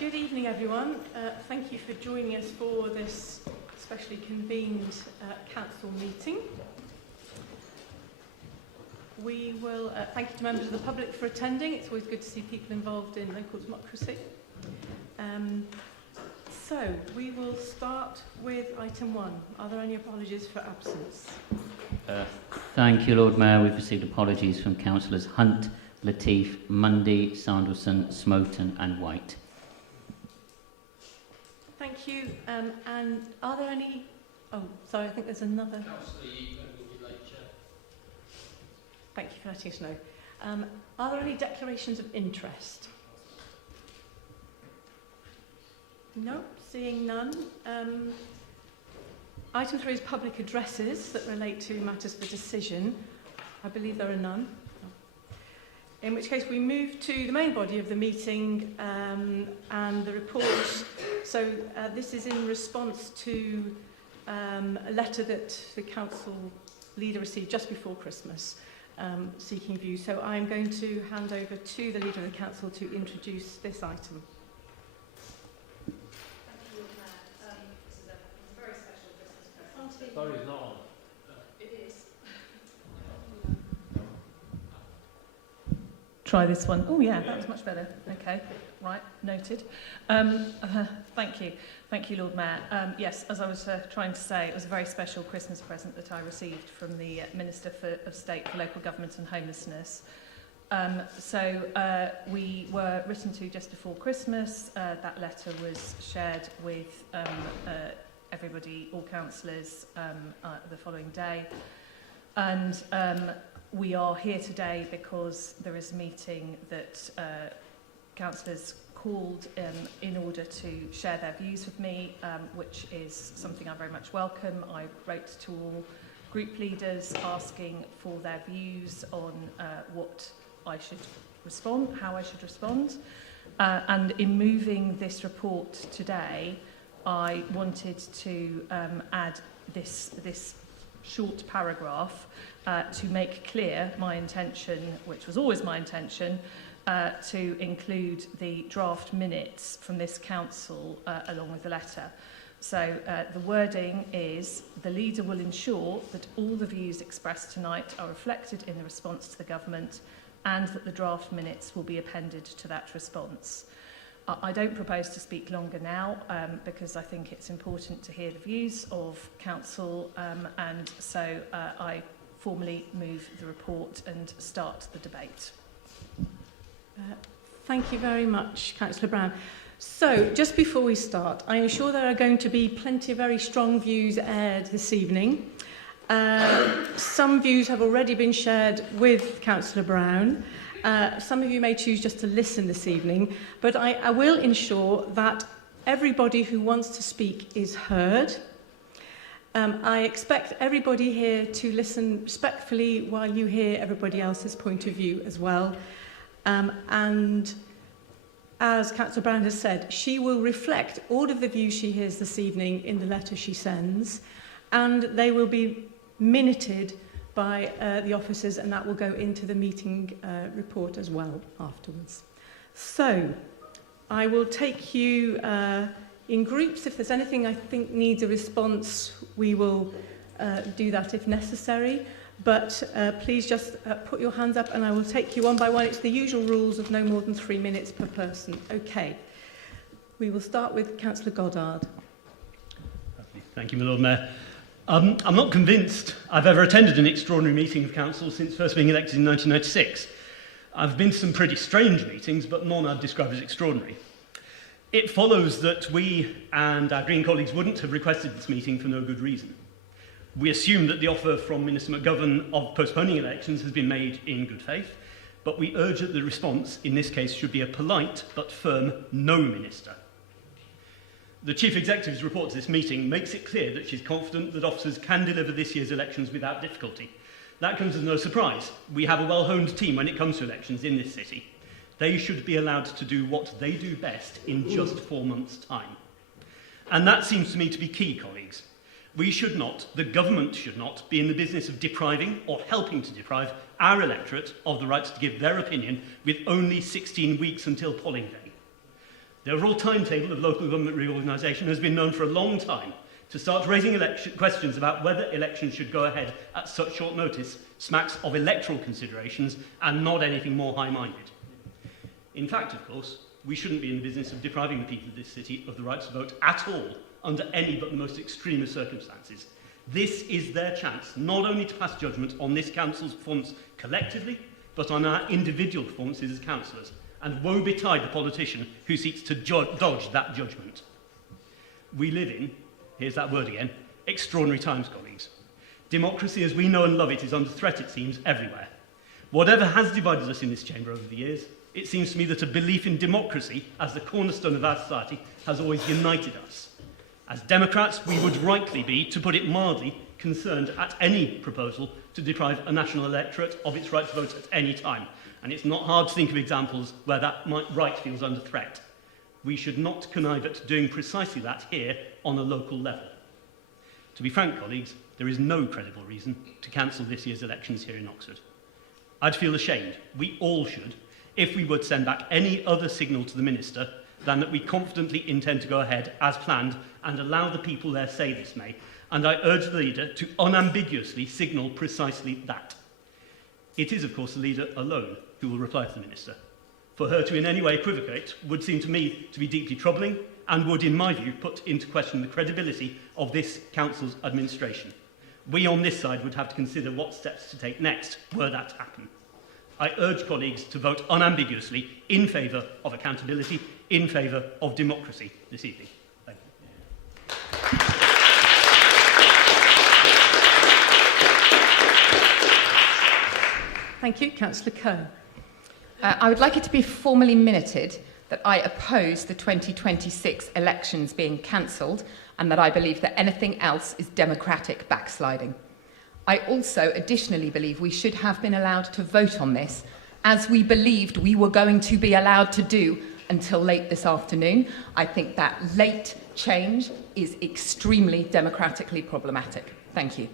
Good evening, everyone. Thank you for joining us for this specially convened council meeting. We will thank you to members of the public for attending. It's always good to see people involved in local democracy. So we will start with item 1. Are there any apologies for absence? Thank you, Lord Mayor. We've received apologies from councillors Hunt, Latif, Mundy, Sanderson, Smoten and White. Thank you. And are there any... Oh, sorry, I think there's another... Councillor Yeaton will be late, Chair. Thank you for letting us know. Are there any declarations of interest? No, seeing none. Item 3 is public addresses that relate to matters for decision. I believe there are none. In which case we move to the main body of the meeting and the report. So this is in response to a letter that the council leader received just before Christmas, seeking views. So I'm going to hand over to the leader of the council to introduce this item. Thank you, Lord Mayor. This is a very special Christmas present. Sorry, it's not on. It is. Try this one. Oh yeah, that's much better. Okay, right, noted. Thank you. Thank you, Lord Mayor. Yes, as I was trying to say, it was a very special Christmas present that I received from the Minister of State for Local Government and Homelessness. We were written to just before Christmas. That letter was shared with everybody, all councillors, the following day. And we are here today because there is a meeting that councillors called in order to share their views with me, which is something I very much welcome. I wrote to all group leaders asking for their views on what I should respond, how I should respond. And in moving this report today, I wanted to add this short paragraph to make clear my intention, which was always my intention, to include the draft minutes from this council along with the letter. So the wording is, the leader will ensure that all the views expressed tonight are reflected in the response to the government and that the draft minutes will be appended to that response. I don't propose to speak longer now because I think it's important to hear the views of council and so I formally move the report and start the debate. Thank you very much, Councillor Brown. So, just before we start, I'm sure there are going to be plenty of very strong views aired this evening. Some views have already been shared with Councillor Brown. Some of you may choose just to listen this evening, but I will ensure that everybody who wants to speak is heard. I expect everybody here to listen respectfully while you hear everybody else's point of view as well. And as Councillor Brown has said, she will reflect all of the views she hears this evening in the letter she sends, and they will be minuted by the officers, and that will go into the meeting report as well afterwards. So, I will take you in groups. If there's anything I think needs a response, we will do that if necessary. But please just put your hands up and I will take you one by one. It's the usual rules of no more than 3 minutes per person. Okay. We will start with Councillor Goddard. Thank you, my Lord Mayor. I'm not convinced I've ever attended an extraordinary meeting of council since first being elected in 1996. I've been to some pretty strange meetings, but none I'd describe as extraordinary. It follows that we and our Green colleagues wouldn't have requested this meeting for no good reason. We assume that the offer from Minister McGovern of postponing elections has been made in good faith, but we urge that the response in this case should be a polite but firm no, Minister. The Chief Executive's report to this meeting makes it clear that she's confident that officers can deliver this year's elections without difficulty. That comes as no surprise. We have a well-honed team when it comes to elections in this city. They should be allowed to do what they do best in just 4 months' time. And that seems to me to be key, colleagues. We should not, the government should not, be in the business of depriving or helping to deprive our electorate of the right to give their opinion with only 16 weeks until polling day. The overall timetable of local government reorganisation has been known for a long time. To start raising questions about whether elections should go ahead at such short notice smacks of electoral considerations and not anything more high-minded. In fact, of course, we shouldn't be in the business of depriving the people of this city of the right to vote at all, under any but the most extreme of circumstances. This is their chance, not only to pass judgment on this council's performance collectively, but on our individual performances as councillors. And woe betide the politician who seeks to dodge that judgment. We live in, here's that word again, extraordinary times, colleagues. Democracy as we know and love it is under threat, it seems, everywhere. Whatever has divided us in this chamber over the years, it seems to me that a belief in democracy as the cornerstone of our society has always united us. As Democrats, we would rightly be, to put it mildly, concerned at any proposal to deprive a national electorate of its right to vote at any time. And it's not hard to think of examples where that right feels under threat. We should not connive at doing precisely that here on a local level. To be frank, colleagues, there is no credible reason to cancel this year's elections here in Oxford. I'd feel ashamed, we all should, if we would send back any other signal to the Minister than that we confidently intend to go ahead as planned and allow the people their say this May. And I urge the leader to unambiguously signal precisely that. It is, of course, the leader alone who will reply to the Minister. For her to in any way equivocate would seem to me to be deeply troubling and would, in my view, put into question the credibility of this Council's administration. We on this side would have to consider what steps to take next were that to happen. I urge colleagues to vote unambiguously in favour of accountability, in favour of democracy this evening. Thank you. Thank you. Councillor Coe. I would like it to be formally minuted that I oppose the 2026 elections being cancelled and that I believe that anything else is democratic backsliding. I also additionally believe we should have been allowed to vote on this, as we believed we were going to be allowed to do until late this afternoon. I think that late change is extremely democratically problematic. Thank you.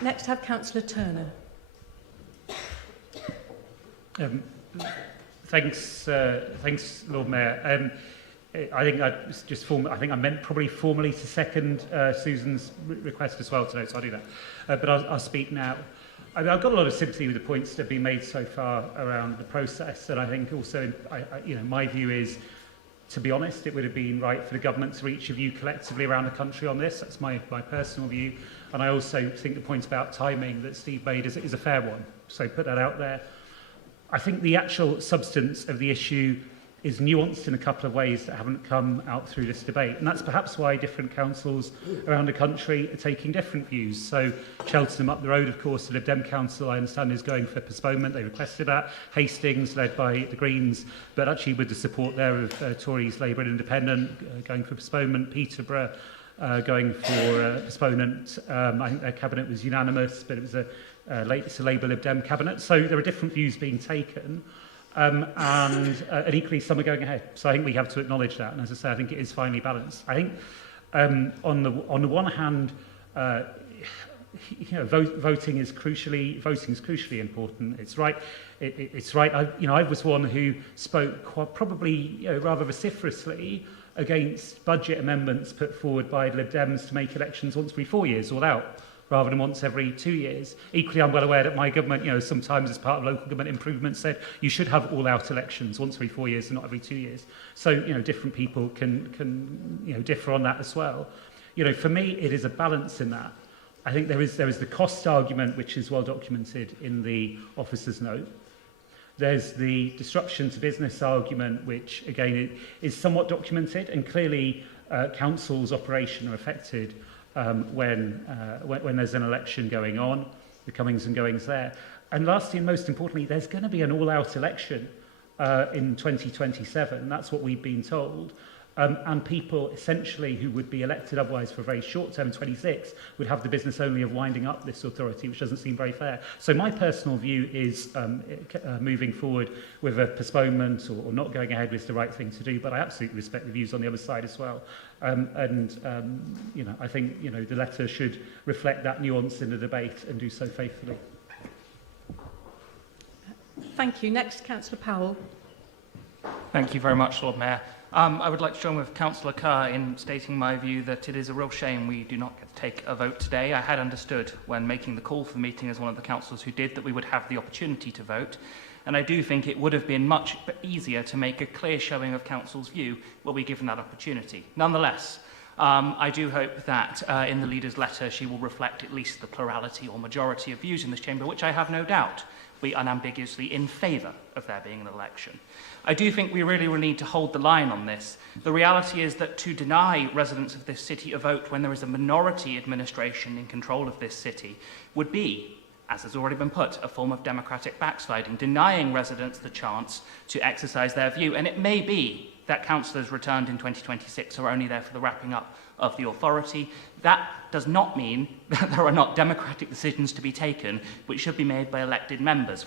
Next, have Councillor Turner. Thanks, Lord Mayor. I think I meant probably formally to second Susan's request as well today, so I'll do that. But I'll speak now. I've got a lot of sympathy with the points that have been made so far around the process, and I think also, my view is, to be honest, it would have been right for the government to reach a view collectively around the country on this. That's my personal view. And I also think the point about timing that Steve made is a fair one. So put that out there. I think the actual substance of the issue is nuanced in a couple of ways that haven't come out through this debate. And that's perhaps why different councils around the country are taking different views. So Cheltenham up the road, of course, the Lib Dem Council, I understand, is going for postponement. They requested that. Hastings, led by the Greens, but actually with the support there of Tories, Labour and Independent, going for postponement. Peterborough, going for postponement. I think their cabinet was unanimous, but it was it's a Labour Lib Dem cabinet. So there are different views being taken. And equally, some are going ahead. So I think we have to acknowledge that. And as I say, I think it is finely balanced. I think on the one hand, voting is crucially important. It's right. It's right. I was one who spoke probably rather vociferously against budget amendments put forward by Lib Dems to make elections once every 4 years, all out, rather than once every 2 years. Equally, I'm well aware that my government, sometimes as part of local government improvements, said you should have all-out elections once every 4 years and not every 2 years. So, different people can differ on that as well. For me, it is a balance in that. I think there is the cost argument, which is well documented in the officer's note. There's the disruption to business argument, which, again, is somewhat documented, and clearly councils' operation are affected when there's an election going on, the comings and goings there. And lastly, and most importantly, there's going to be an all-out election in 2027. That's what we've been told. And people, essentially, who would be elected otherwise for a very short term in 26, would have the business only of winding up this authority, which doesn't seem very fair. So my personal view is moving forward with a postponement or not going ahead is the right thing to do, but I absolutely respect the views on the other side as well. I think, the letter should reflect that nuance in the debate and do so faithfully. Thank you. Next, Councillor Powell. Thank you very much, Lord Mayor. I would like to join with Councillor Kerr in stating my view that it is a real shame we do not get to take a vote today. I had understood when making the call for the meeting as one of the councillors who did that we would have the opportunity to vote. And I do think it would have been much easier to make a clear showing of Council's view were we given that opportunity. Nonetheless, I do hope that in the leader's letter she will reflect at least the plurality or majority of views in this chamber, which I have no doubt will be unambiguously in favour of there being an election. I do think we really will need to hold the line on this. The reality is that to deny residents of this city a vote when there is a minority administration in control of this city would be, as has already been put, a form of democratic backsliding, denying residents the chance to exercise their view. And it may be that councillors returned in 2026 are only there for the wrapping up of the authority. That does not mean that there are not democratic decisions to be taken, which should be made by elected members.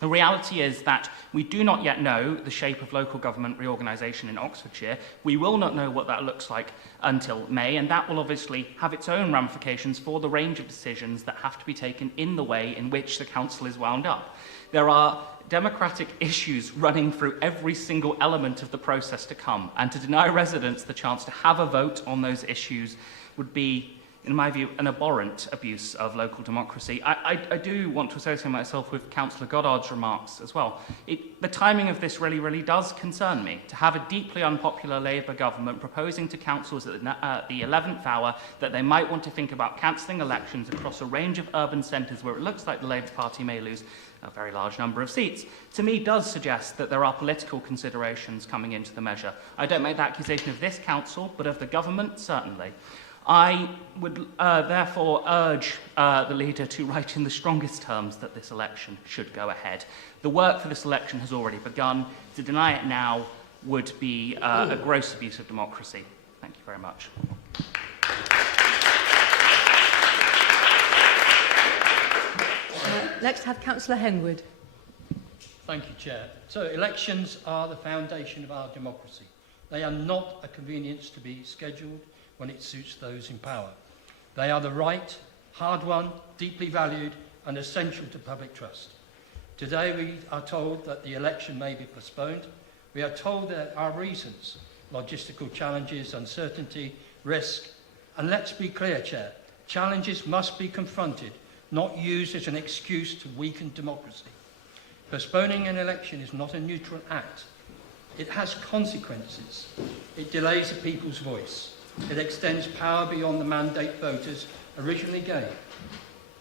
The reality is that we do not yet know the shape of local government reorganisation in Oxfordshire. We will not know what that looks like until May, and that will obviously have its own ramifications for the range of decisions that have to be taken in the way in which the council is wound up. There are democratic issues running through every single element of the process to come, and to deny residents the chance to have a vote on those issues would be, in my view, an abhorrent abuse of local democracy. I do want to associate myself with Councillor Goddard's remarks as well. The timing of this really does concern me. To have a deeply unpopular Labour government proposing to councils at the 11th hour that they might want to think about cancelling elections across a range of urban centres where it looks like the Labour Party may lose a very large number of seats, to me does suggest that there are political considerations coming into the measure. I don't make that accusation of this council, but of the government, certainly. I would therefore urge the leader to write in the strongest terms that this election should go ahead. The work for this election has already begun. To deny it now would be a gross abuse of democracy. Thank you very much. Next, have Councillor Henwood. Thank you, Chair. So elections are the foundation of our democracy. They are not a convenience to be scheduled when it suits those in power. They are the right, hard-won, deeply valued and essential to public trust. Today we are told that the election may be postponed. We are told there are reasons: logistical challenges, uncertainty, risk. And let's be clear, Chair, challenges must be confronted, not used as an excuse to weaken democracy. Postponing an election is not a neutral act. It has consequences. It delays the people's voice. It extends power beyond the mandate voters originally gave.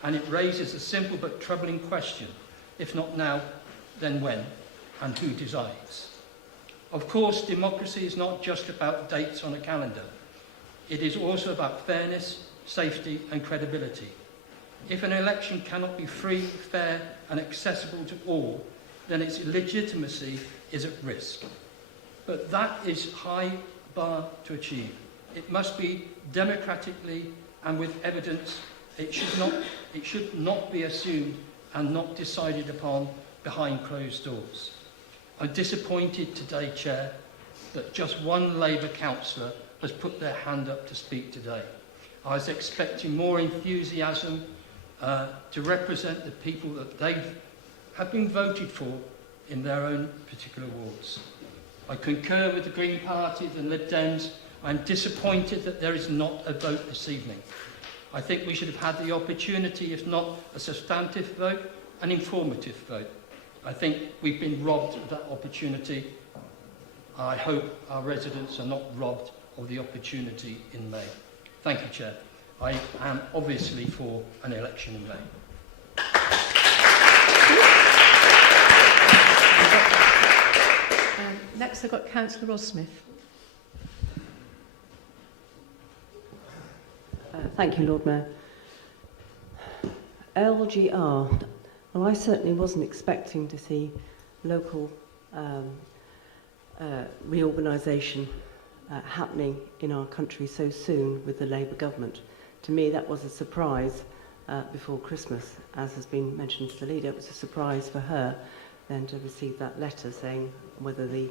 And it raises a simple but troubling question: if not now, then when, and who decides? Of course, democracy is not just about dates on a calendar. It is also about fairness, safety and credibility. If an election cannot be free, fair and accessible to all, then its legitimacy is at risk. But that is a high bar to achieve. It must be democratically and with evidence. It should not be assumed and not decided upon behind closed doors. I'm disappointed today, Chair, that just one Labour councillor has put their hand up to speak today. I was expecting more enthusiasm to represent the people that they have been voted for in their own particular wards. I concur with the Green Party, the Lib Dems. I'm disappointed that there is not a vote this evening. I think we should have had the opportunity, if not a substantive vote, an informative vote. I think we've been robbed of that opportunity. I hope our residents are not robbed of the opportunity in May. Thank you, Chair. I am obviously for an election in May. Next, I've got Councillor Ross-Smith. Thank you, Lord Mayor. LGR. Well, I certainly wasn't expecting to see local reorganisation happening in our country so soon with the Labour government. To me, that was a surprise before Christmas. As has been mentioned to the leader, it was a surprise for her then to receive that letter saying whether the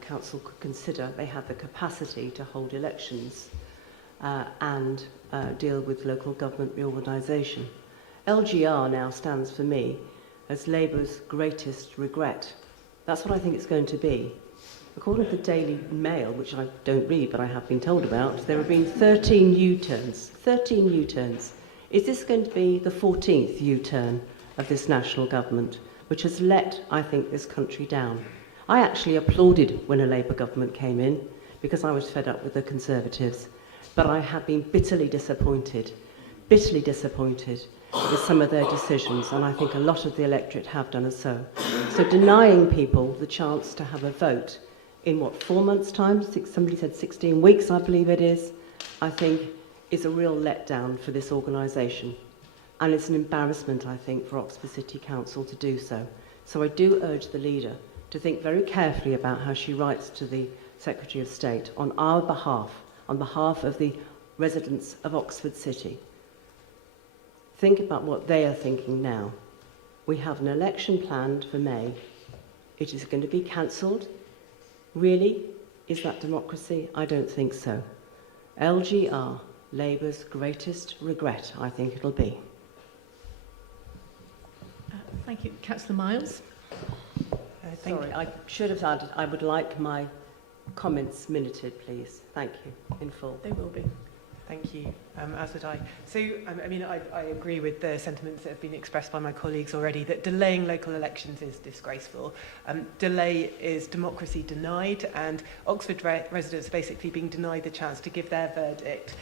council could consider they had the capacity to hold elections and deal with local government reorganisation. LGR now stands for me as Labour's greatest regret. That's what I think it's going to be. According to the Daily Mail, which I don't read but I have been told about, there have been 13 U-turns. 13 U-turns. Is this going to be the 14th U-turn of this national government, which has let, I think, this country down? I actually applauded when a Labour government came in because I was fed up with the Conservatives, but I have been bitterly disappointed with some of their decisions, and I think a lot of the electorate have done as so. So denying people the chance to have a vote in, 4 months' time? Somebody said 16 weeks, I believe it is, I think is a real letdown for this organisation. And it's an embarrassment, I think, for Oxford City Council to do so. So I do urge the leader to think very carefully about how she writes to the Secretary of State on our behalf, on behalf of the residents of Oxford City. Think about what they are thinking now. We have an election planned for May. It is going to be cancelled. Really? Is that democracy? I don't think so. LGR, Labour's greatest regret, I think it'll be. Thank you. Councillor Miles. Sorry, I should have added, I would like my comments minuted, please. Thank you, in full. They will be. Thank you, as would I. So, I agree with the sentiments that have been expressed by my colleagues already, that delaying local elections is disgraceful. Delay is democracy denied, and Oxford residents are basically being denied the chance to give their verdict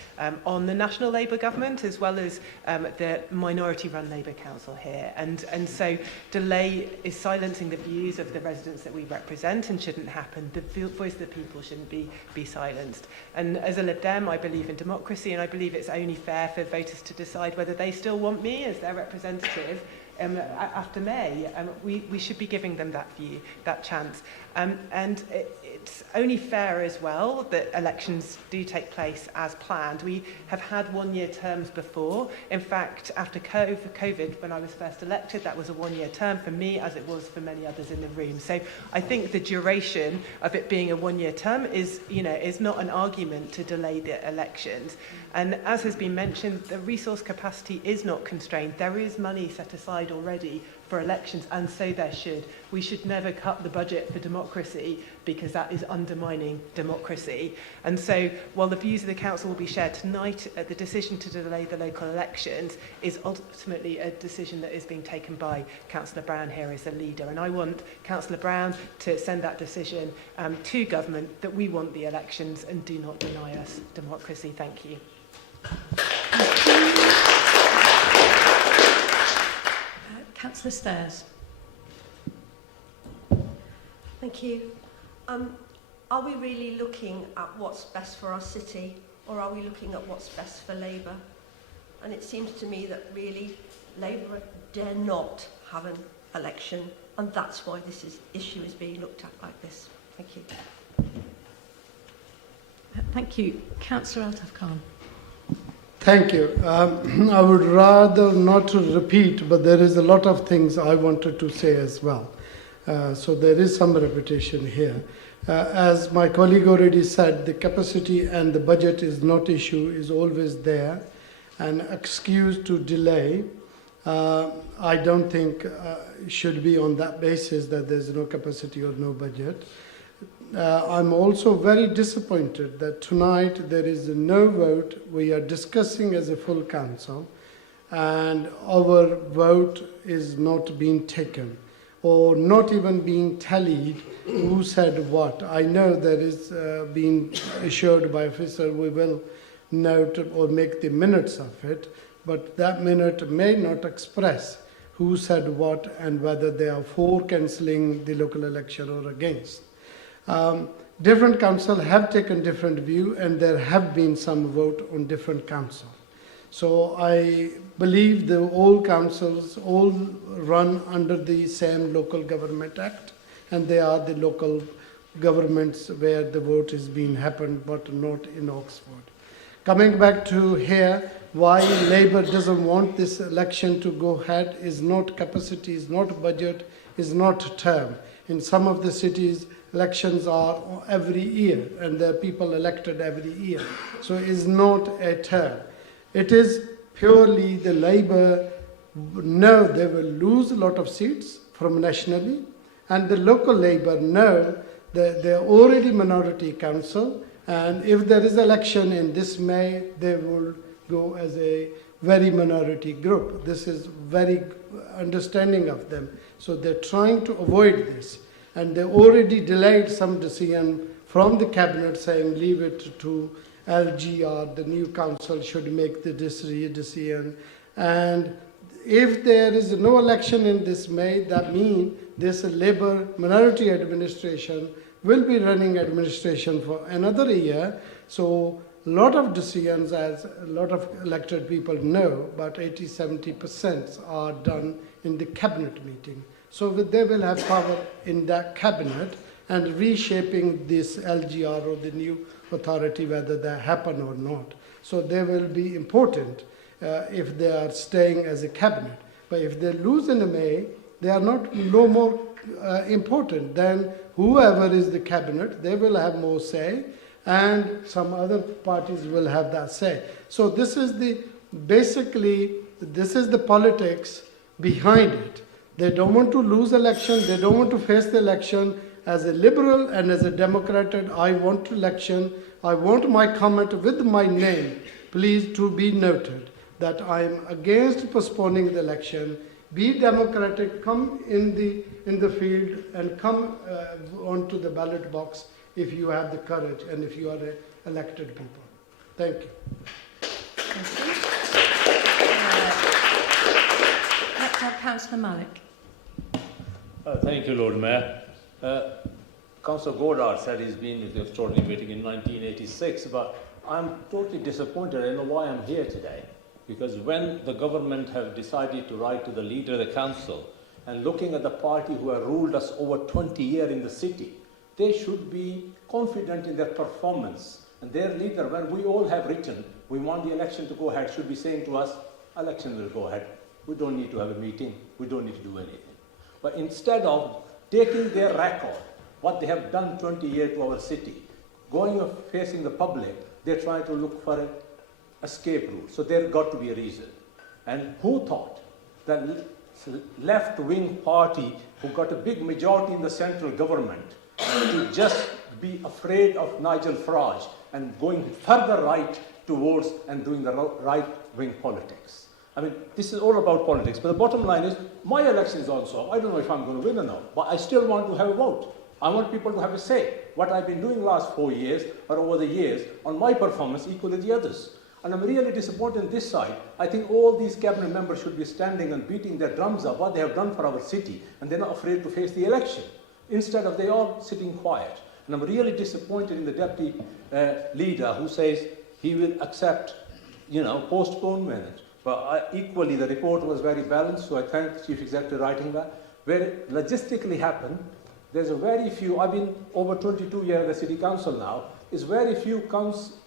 on the National Labour government, as well as the minority-run Labour council here. And so delay is silencing the views of the residents that we represent and shouldn't happen. The voice of the people shouldn't be silenced. And as a Lib Dem, I believe in democracy, and I believe it's only fair for voters to decide whether they still want me as their representative after May. We should be giving them that view, that chance. And it's only fair as well that elections do take place as planned. We have had one-year terms before. In fact, after COVID, when I was first elected, that was a one-year term for me, as it was for many others in the room. So I think the duration of it being a one-year term is not an argument to delay the elections. And as has been mentioned, the resource capacity is not constrained. There is money set aside already for elections, and so there should. We should never cut the budget for democracy, because that is undermining democracy. And so while the views of the council will be shared tonight, the decision to delay the local elections is ultimately a decision that is being taken by Councillor Brown here as the leader. And I want Councillor Brown to send that decision to government, that we want the elections and do not deny us democracy. Thank you. Councillor Stairs. Thank you. Are we really looking at what's best for our city, or are we looking at what's best for Labour? And it seems to me that really Labour dare not have an election, and that's why this issue is being looked at like this. Thank you. Thank you. Councillor Altaf Khan. Thank you. I would rather not to repeat, but there is a lot of things I wanted to say as well. So there is some repetition here. As my colleague already said, the capacity and the budget is not issue, is always there. An excuse to delay, I don't think should be on that basis that there's no capacity or no budget. I'm also very disappointed that tonight there is no vote. We are discussing as a full council, and our vote is not being taken, or not even being tallied who said what. I know there is being assured by officer we will note or make the minutes of it, but that minute may not express who said what and whether they are for cancelling the local election or against. Different councils have taken different view, and there have been some vote on different council. So I believe that all councils all run under the same Local Government Act, and they are the local governments where the vote is being happened, but not in Oxford. Coming back to here, why Labour doesn't want this election to go ahead is not capacity, is not budget, is not term. In some of the cities, elections are every year, and there are people elected every year. So it's not a term. It is purely the Labour know they will lose a lot of seats from nationally, and the local Labour know that they're already minority council, and if there is election in this May, they will go as a very minority group. This is very understanding of them. So they're trying to avoid this. And they already delayed some decision from the cabinet saying leave it to LGR, the new council should make the decision. And if there is no election in this May, that means this Labour minority administration will be running administration for another year. So a lot of decisions, as a lot of elected people know, about 80–70% are done in the cabinet meeting. So they will have power in that cabinet and reshaping this LGR or the new authority, whether that happen or not. So they will be important if they are staying as a cabinet. But if they lose in May, they are no more important. Then whoever is the cabinet, they will have more say, and some other parties will have that say. So this is basically the politics behind it. They don't want to lose election. They don't want to face the election. As a Liberal and as a Democrat, I want election. I want my comment with my name, please, to be noted that I am against postponing the election. Be democratic, come in the field and come onto the ballot box if you have the courage and if you are elected people. Thank you. Thank you. Let's have Councillor Malik. Thank you, Lord Mayor. Councillor Goddard said he's been at the extraordinary meeting in 1986, but I'm totally disappointed. I don't know why I'm here today. Because when the government have decided to write to the leader of the council and looking at the party who have ruled us over 20 years in the city, they should be confident in their performance. And their leader, when we all have written, we want the election to go ahead, should be saying to us, election will go ahead. We don't need to have a meeting. We don't need to do anything. But instead of taking their record, what they have done 20 years to our city, going and facing the public, they're trying to look for an escape route. So there got to be a reason. And who thought that left-wing party who got a big majority in the central government to just be afraid of Nigel Farage and going further right towards and doing the right-wing politics? I mean, this is all about politics, but the bottom line is, my election is also, I don't know if I'm going to win or not, but I still want to have a vote. I want people to have a say. What I've been doing last 4 years, or over the years, on my performance equal to the others. And I'm really disappointed on this side. I think all these cabinet members should be standing and beating their drums up what they have done for our city, and they're not afraid to face the election. Instead of they all sitting quiet. And I'm really disappointed in the deputy leader who says he will accept, postponement. But equally, the report was very balanced, so I thank the Chief Executive for writing that. Where it logistically happened, there's a very few, I've been over 22 years at the City Council now, is very few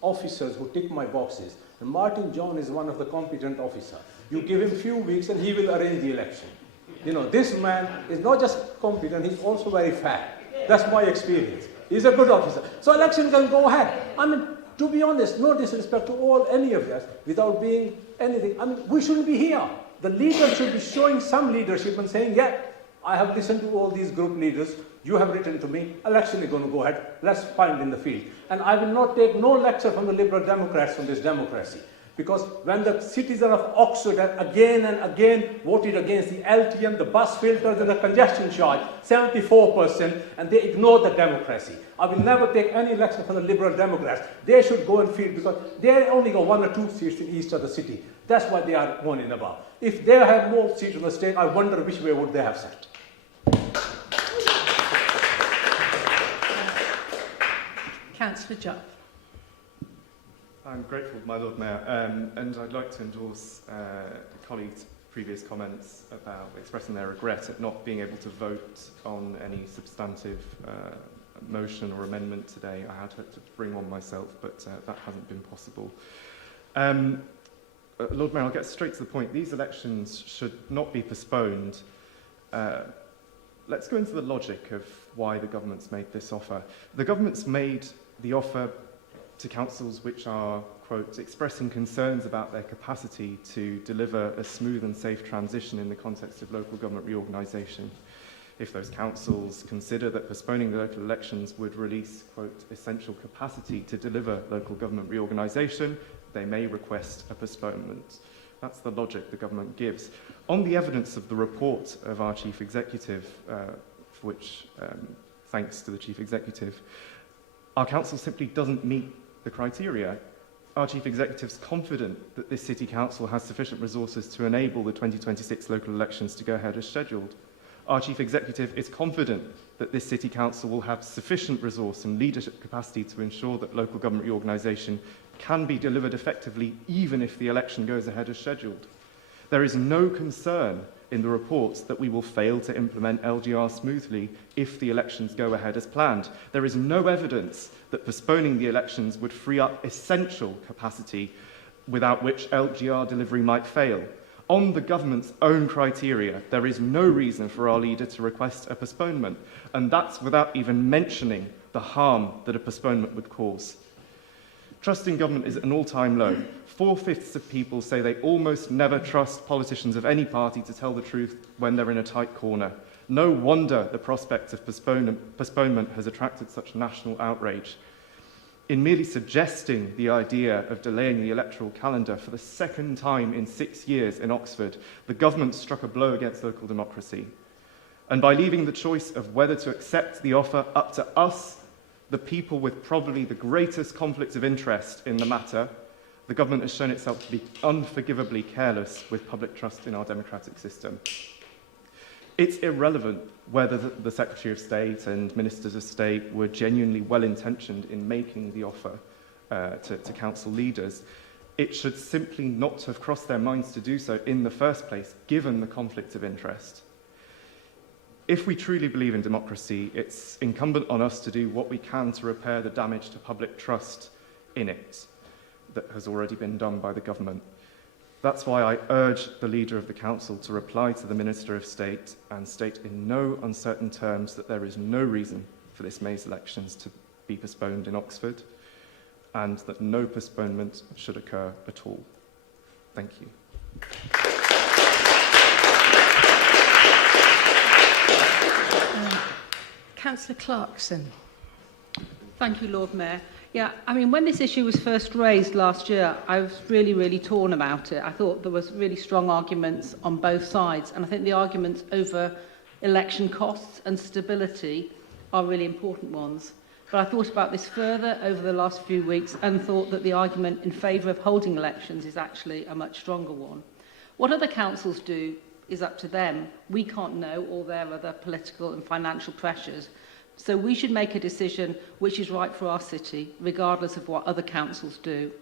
officers who tick my boxes. And Martin John is one of the competent officers. You give him few weeks and he will arrange the election. This man is not just competent, he's also very fair. That's my experience. He's a good officer. So election can go ahead. I mean, to be honest, no disrespect to any of us, without being anything. I mean, we shouldn't be here. The leader should be showing some leadership and saying, yeah, I have listened to all these group leaders. You have written to me. Election is going to go ahead. Let's find in the field. And I will not take no lecture from the Liberal Democrats on this democracy. Because when the citizens of Oxford have again and again voted against the LTM, the bus filters and the congestion charge, 74%, and they ignore the democracy. I will never take any lecture from the Liberal Democrats. They should go and field because they only got 1 or 2 seats in east of the city. That's what they are moaning about. If they have more seats in the state, I wonder which way would they have sat. Councillor Jupp. I'm grateful, my Lord Mayor, and I'd like to endorse colleagues' previous comments about expressing their regret at not being able to vote on any substantive motion or amendment today. I had to bring one myself, but that hasn't been possible. Lord Mayor, I'll get straight to the point. These elections should not be postponed. Let's go into the logic of why the government's made this offer. The government's made the offer to councils which are, quote, expressing concerns about their capacity to deliver a smooth and safe transition in the context of local government reorganisation. If those councils consider that postponing the local elections would release, quote, essential capacity to deliver local government reorganisation, they may request a postponement. That's the logic the government gives. On the evidence of the report of our Chief Executive, for which thanks to the Chief Executive, our council simply doesn't meet the criteria. Our Chief Executive's confident that this City Council has sufficient resources to enable the 2026 local elections to go ahead as scheduled. Our Chief Executive is confident that this City Council will have sufficient resource and leadership capacity to ensure that local government reorganisation can be delivered effectively even if the election goes ahead as scheduled. There is no concern in the reports that we will fail to implement LGR smoothly if the elections go ahead as planned. There is no evidence that postponing the elections would free up essential capacity without which LGR delivery might fail. On the government's own criteria, there is no reason for our leader to request a postponement, and that's without even mentioning the harm that a postponement would cause. Trust in government is at an all-time low. 4/5 of people say they almost never trust politicians of any party to tell the truth when they're in a tight corner. No wonder the prospect of postponement has attracted such national outrage. In merely suggesting the idea of delaying the electoral calendar for the second time in 6 years in Oxford, the government struck a blow against local democracy. And by leaving the choice of whether to accept the offer up to us, the people with probably the greatest conflict of interest in the matter, the government has shown itself to be unforgivably careless with public trust in our democratic system. It's irrelevant whether the Secretary of State and Ministers of State were genuinely well-intentioned in making the offer to council leaders. It should simply not have crossed their minds to do so in the first place, given the conflict of interest. If we truly believe in democracy, it's incumbent on us to do what we can to repair the damage to public trust in it that has already been done by the government. That's why I urge the Leader of the Council to reply to the Minister of State and state in no uncertain terms that there is no reason for this May's elections to be postponed in Oxford and that no postponement should occur at all. Thank you. Councillor Clarkson. Thank you, Lord Mayor. Yeah, I mean, when this issue was first raised last year, I was really torn about it. I thought there was really strong arguments on both sides, and I think the arguments over election costs and stability are really important ones. But I thought about this further over the last few weeks and thought that the argument in favour of holding elections is actually a much stronger one. What other councils do is up to them. We can't know all their other political and financial pressures. So we should make a decision which is right for our city, regardless of what other councils do.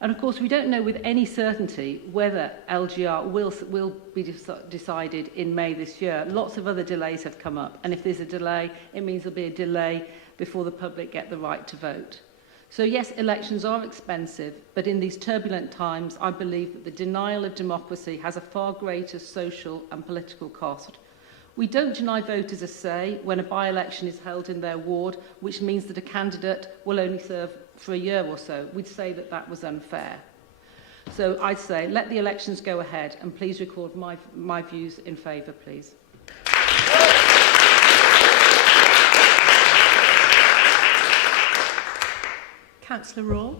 And of course, we don't know with any certainty whether LGR will be decided in May this year. Lots of other delays have come up. And if there's a delay, it means there'll be a delay before the public get the right to vote. So yes, elections are expensive, but in these turbulent times, I believe that the denial of democracy has a far greater social and political cost. We don't deny voters a say when a by-election is held in their ward, which means that a candidate will only serve for a year or so. We'd say that that was unfair. So I'd say let the elections go ahead and please record my views in favour, please. Councillor Raw.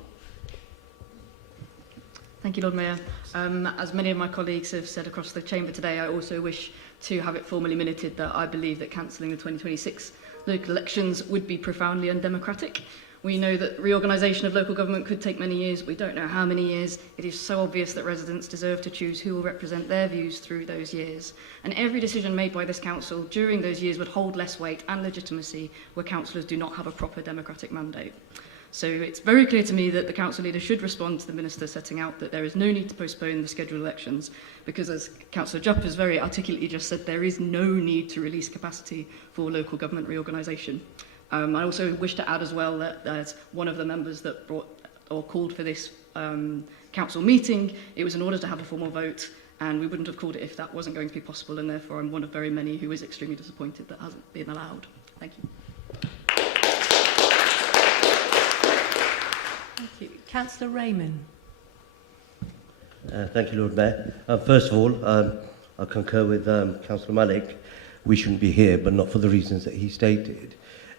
Thank you, Lord Mayor. As many of my colleagues have said across the chamber today, I also wish to have it formally minuted that I believe that cancelling the 2026 local elections would be profoundly undemocratic. We know that reorganisation of local government could take many years. We don't know how many years. It is so obvious that residents deserve to choose who will represent their views through those years. And every decision made by this council during those years would hold less weight and legitimacy where councillors do not have a proper democratic mandate. So it's very clear to me that the council leader should respond to the minister setting out that there is no need to postpone the scheduled elections because, as Councillor Jupp has very articulately just said, there is no need to release capacity for local government reorganisation. I also wish to add as well that as one of the members that brought or called for this council meeting, it was in order to have a formal vote, and we wouldn't have called it if that wasn't going to be possible, and therefore I'm one of very many who is extremely disappointed that hasn't been allowed. Thank you. Councillor Raymond. Thank you, Lord Mayor. First of all, I concur with Councillor Malik. We shouldn't be here, but not for the reasons that he stated.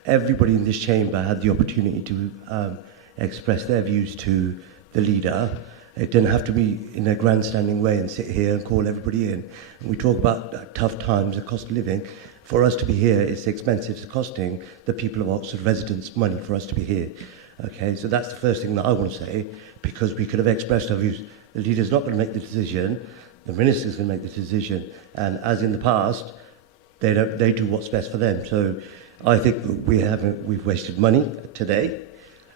Everybody in this chamber had the opportunity to express their views to the leader. It didn't have to be in a grandstanding way and sit here and call everybody in. And we talk about tough times, the cost of living. For us to be here, it's expensive. It's costing the people of Oxford residents money for us to be here. Okay, so that's the first thing that I want to say, because we could have expressed our views. The leader's not going to make the decision. The minister's going to make the decision. And as in the past, they do what's best for them. So I think that we've wasted money today,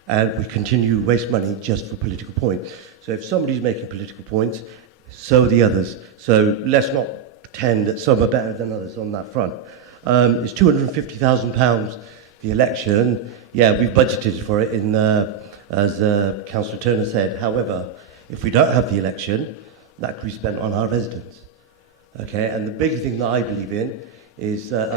and we continue to waste money just for political points. So if somebody's making political points, so are the others. So let's not pretend that some are better than others on that front. It's £250,000, the election. Yeah, we've budgeted for it, as Councillor Turner said. However, if we don't have the election, that could be spent on our residents. Okay, and the big thing that I believe in is that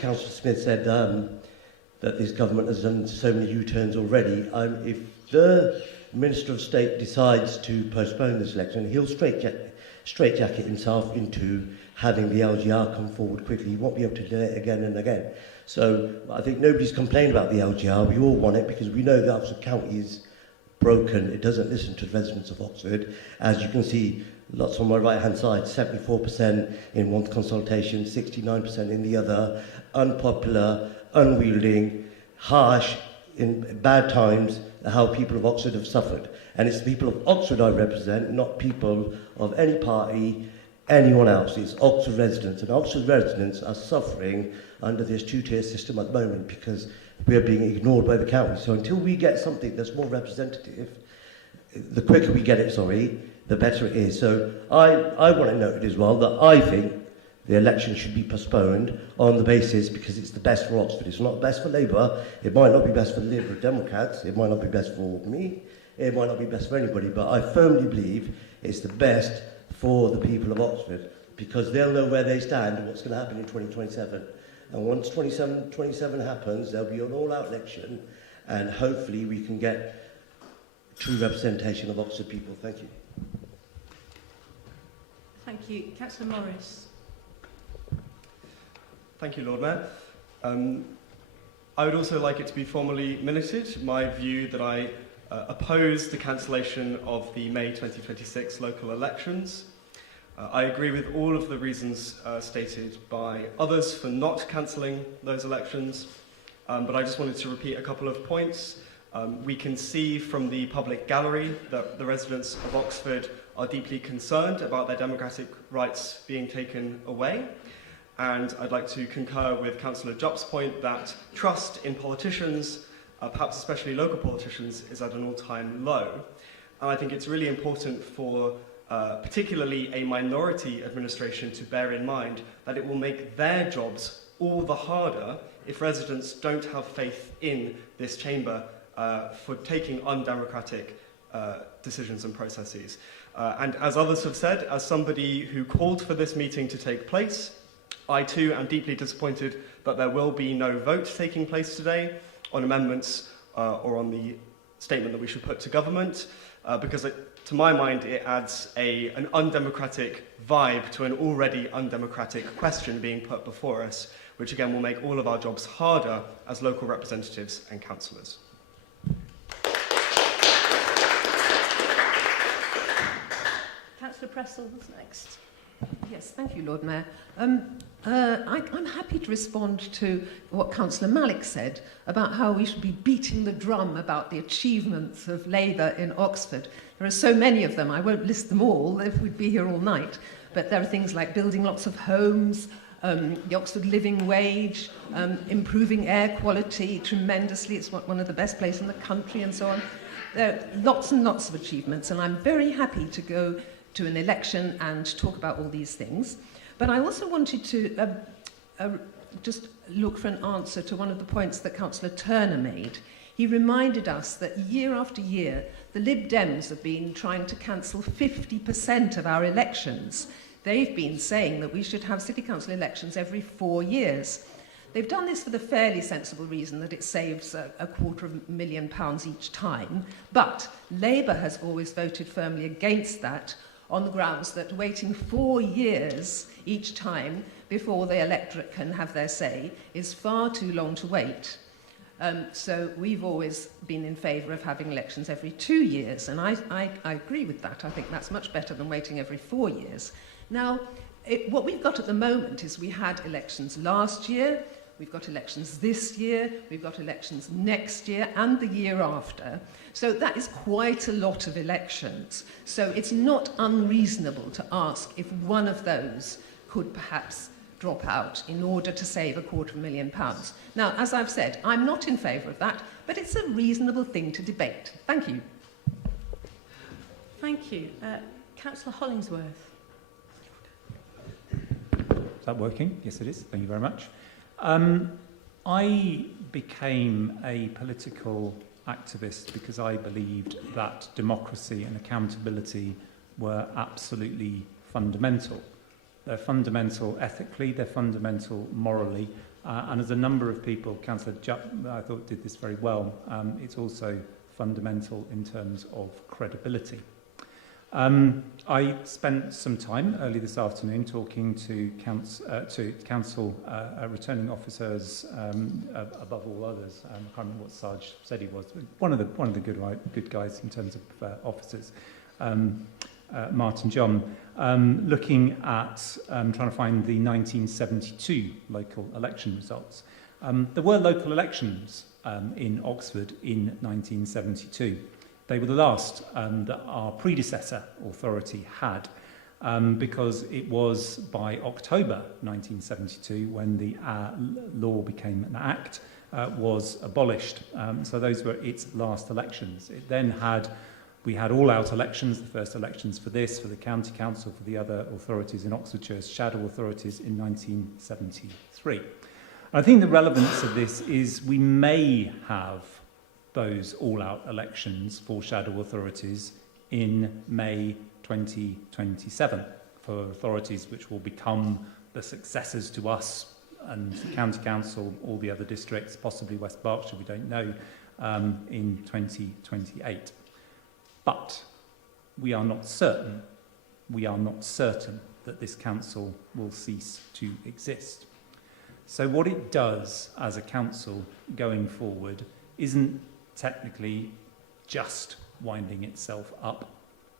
Councillor Smith said that this government has done so many U-turns already. If the Minister of State decides to postpone this election, he'll straitjacket himself into having the LGR come forward quickly. He won't be able to delay it again and again. So I think nobody's complained about the LGR. We all want it because we know that Oxford County is broken. It doesn't listen to the residents of Oxford. As you can see, lots on my right-hand side, 74% in one consultation, 69% in the other, unpopular, unwielding, harsh, in bad times, how people of Oxford have suffered. And it's the people of Oxford I represent, not people of any party, anyone else. It's Oxford residents, and Oxford residents are suffering under this two-tier system at the moment because we're being ignored by the county. So until we get something that's more representative, the quicker we get it, the better it is. So I want to note as well that I think the election should be postponed on the basis because it's the best for Oxford. It's not best for Labour. It might not be best for the Liberal Democrats. It might not be best for me. It might not be best for anybody. But I firmly believe it's the best for the people of Oxford because they'll know where they stand and what's going to happen in 2027. And once 2027 happens, there'll be an all-out election and hopefully we can get true representation of Oxford people. Thank you. Thank you. Councillor Morris. Thank you, Lord Mayor. I would also like it to be formally minuted, my view that I oppose the cancellation of the May 2026 local elections. I agree with all of the reasons stated by others for not cancelling those elections, but I just wanted to repeat a couple of points. We can see from the public gallery that the residents of Oxford are deeply concerned about their democratic rights being taken away. And I'd like to concur with Councillor Jupp's point that trust in politicians, perhaps especially local politicians, is at an all-time low. And I think it's really important for particularly a minority administration to bear in mind that it will make their jobs all the harder if residents don't have faith in this chamber for taking undemocratic decisions and processes. And as others have said, as somebody who called for this meeting to take place, I too am deeply disappointed that there will be no vote taking place today on amendments or on the statement that we should put to government, because to my mind it adds an undemocratic vibe to an already undemocratic question being put before us, which again will make all of our jobs harder as local representatives and councillors. Councillor Pressels next. Yes, thank you, Lord Mayor. I'm happy to respond to what Councillor Malik said about how we should be beating the drum about the achievements of Labour in Oxford. There are so many of them, I won't list them all, if we'd be here all night, but there are things like building lots of homes, the Oxford living wage, improving air quality tremendously, it's one of the best places in the country and so on. There are lots and lots of achievements, and I'm very happy to go to an election and talk about all these things. But I also wanted to just look for an answer to one of the points that Councillor Turner made. He reminded us that year after year, the Lib Dems have been trying to cancel 50% of our elections. They've been saying that we should have city council elections every 4 years. They've done this for the fairly sensible reason that it saves £250,000 each time, but Labour has always voted firmly against that on the grounds that waiting 4 years each time before the electorate can have their say is far too long to wait. So we've always been in favour of having elections every 2 years, and I agree with that. I think that's much better than waiting every 4 years. Now, what we've got at the moment is we had elections last year, we've got elections this year, we've got elections next year and the year after. So that is quite a lot of elections. So it's not unreasonable to ask if one of those could perhaps drop out in order to save £250,000. Now, as I've said, I'm not in favour of that, but it's a reasonable thing to debate. Thank you. Thank you. Councillor Hollingsworth. Is that working? Yes, it is. Thank you very much. I became a political activist because I believed that democracy and accountability were absolutely fundamental. They're fundamental ethically, they're fundamental morally, and as a number of people, Councillor Jupp, I thought, did this very well, it's also fundamental in terms of credibility. I spent some time early this afternoon talking to council returning officers, above all others. I can't remember what Sarge said he was. One of the good guys in terms of officers, Martin John, looking at trying to find the 1972 local election results. There were local elections in Oxford in 1972. They were the last that our predecessor authority had, because it was by October 1972 when the law became an act, was abolished. So those were its last elections. It then we had all-out elections, the first elections for this, for the county council, for the other authorities in Oxfordshire, as shadow authorities in 1973. I think the relevance of this is we may have those all-out elections for shadow authorities in May 2027 for authorities which will become the successors to us and county council, all the other districts, possibly West Berkshire, we don't know, in 2028. But we are not certain that this council will cease to exist. So what it does as a council going forward isn't technically just winding itself up.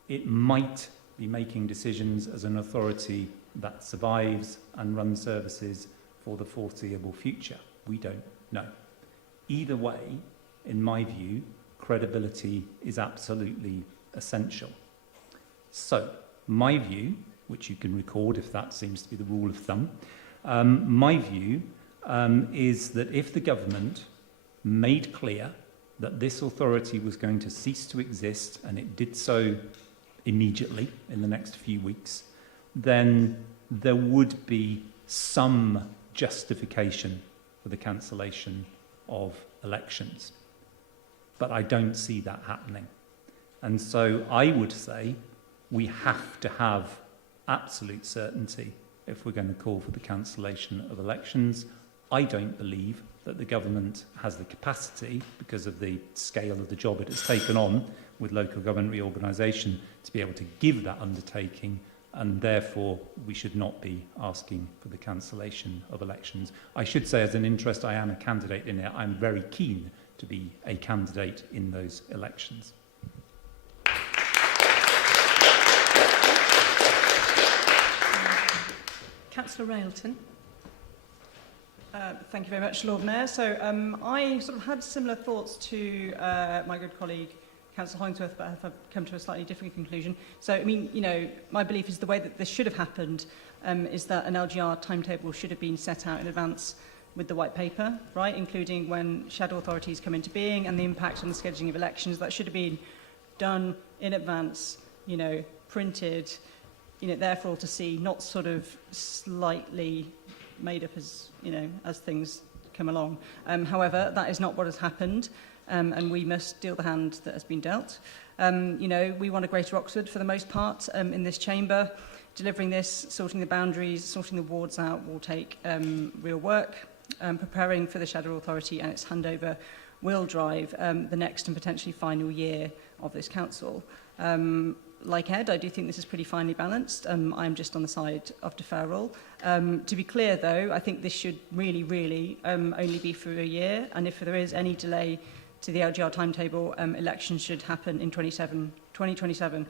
It might be making decisions as an authority that survives and runs services for the foreseeable future. We don't know. Either way, in my view, credibility is absolutely essential. So, my view, which you can record if that seems to be the rule of thumb, my view is that if the government made clear that this authority was going to cease to exist, and it did so immediately in the next few weeks, then there would be some justification for the cancellation of elections. But I don't see that happening. And so I would say we have to have absolute certainty if we're going to call for the cancellation of elections. I don't believe that the government has the capacity, because of the scale of the job it has taken on with local government reorganisation, to be able to give that undertaking, and therefore we should not be asking for the cancellation of elections. I should say, as an interest, I am a candidate in it. I'm very keen to be a candidate in those elections. Councillor Railton. Thank you very much, Lord Mayor. So I sort of had similar thoughts to my good colleague, Councillor Hollingsworth, but I've come to a slightly different conclusion. So, I mean, you know, my belief is the way that this should have happened is that an LGR timetable should have been set out in advance with the white paper, right, including when shadow authorities come into being and the impact on the scheduling of elections. That should have been done in advance, you know, printed, you know, there for all to see, not sort of slightly made up as, you know, as things come along. However, that is not what has happened, and we must deal the hand that has been dealt. You know, we want a greater Oxford for the most part in this chamber. Delivering this, sorting the boundaries, sorting the wards out will take real work. preparing for the Shadow Authority and its handover will drive the next and potentially final year of this council. Like Ed, I do think this is pretty finely balanced. I'm just on the side of deferral. To be clear, though, I think this should really only be for a year, and if there is any delay to the LGR timetable, elections should happen in 2027,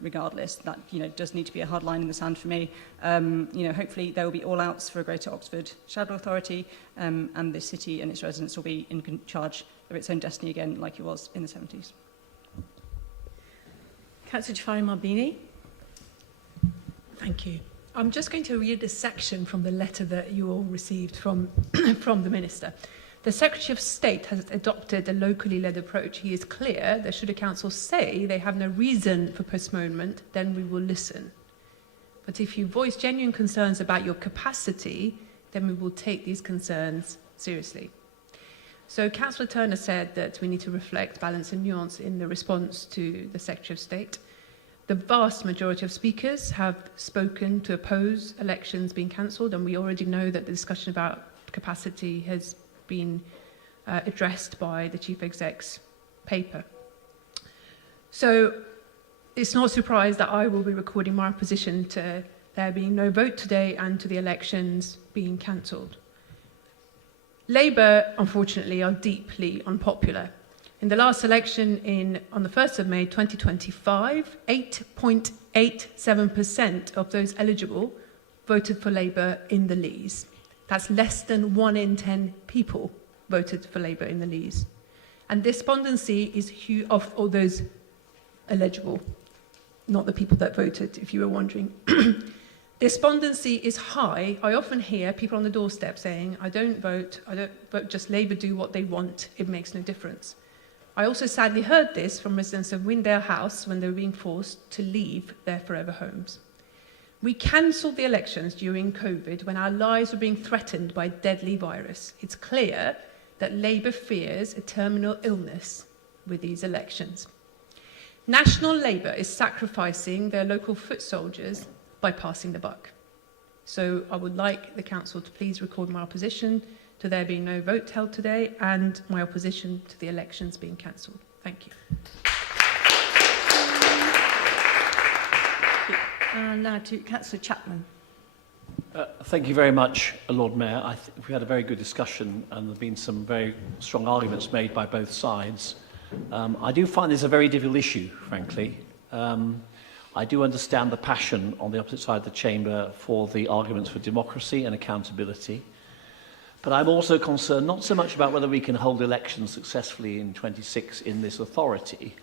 regardless. That does need to be a hard line in the sand for me. Hopefully there will be all outs for a Greater Oxford Shadow Authority, and the city and its residents will be in charge of its own destiny again, like it was in the 70s. Councillor Jafari Marbini. Thank you. I'm just going to read a section from the letter that you all received from, from the Minister. The Secretary of State has adopted a locally led approach. He is clear that should a council say they have no reason for postponement, then we will listen. But if you voice genuine concerns about your capacity, then we will take these concerns seriously. So Councillor Turner said that we need to reflect balance and nuance in the response to the Secretary of State. The vast majority of speakers have spoken to oppose elections being cancelled, and we already know that the discussion about capacity has been addressed by the Chief Exec's paper. So it's no surprise that I will be recording my opposition to there being no vote today and to the elections being cancelled. Labour, unfortunately, are deeply unpopular. In the last election on the 1st of May 2025, 8.87% of those eligible voted for Labour in the Lees. That's less than 1 in 10 people voted for Labour in the Lees. And despondency is huge of all those eligible, not the people that voted, if you were wondering. Despondency is high. I often hear people on the doorstep saying, I don't vote, just Labour do what they want, it makes no difference. I also sadly heard this from residents of Windale House when they were being forced to leave their forever homes. We cancelled the elections during COVID when our lives were being threatened by a deadly virus. It's clear that Labour fears a terminal illness with these elections. National Labour is sacrificing their local foot soldiers by passing the buck. So I would like the Council to please record my opposition to there being no vote held today and my opposition to the elections being cancelled. Thank you. And now to Councillor Chapman. Thank you very much, Lord Mayor. I think we had a very good discussion and there have been some very strong arguments made by both sides. I do find this a very difficult issue, frankly. I do understand the passion on the opposite side of the chamber for the arguments for democracy and accountability. But I'm also concerned not so much about whether we can hold elections successfully in 26 in this authority,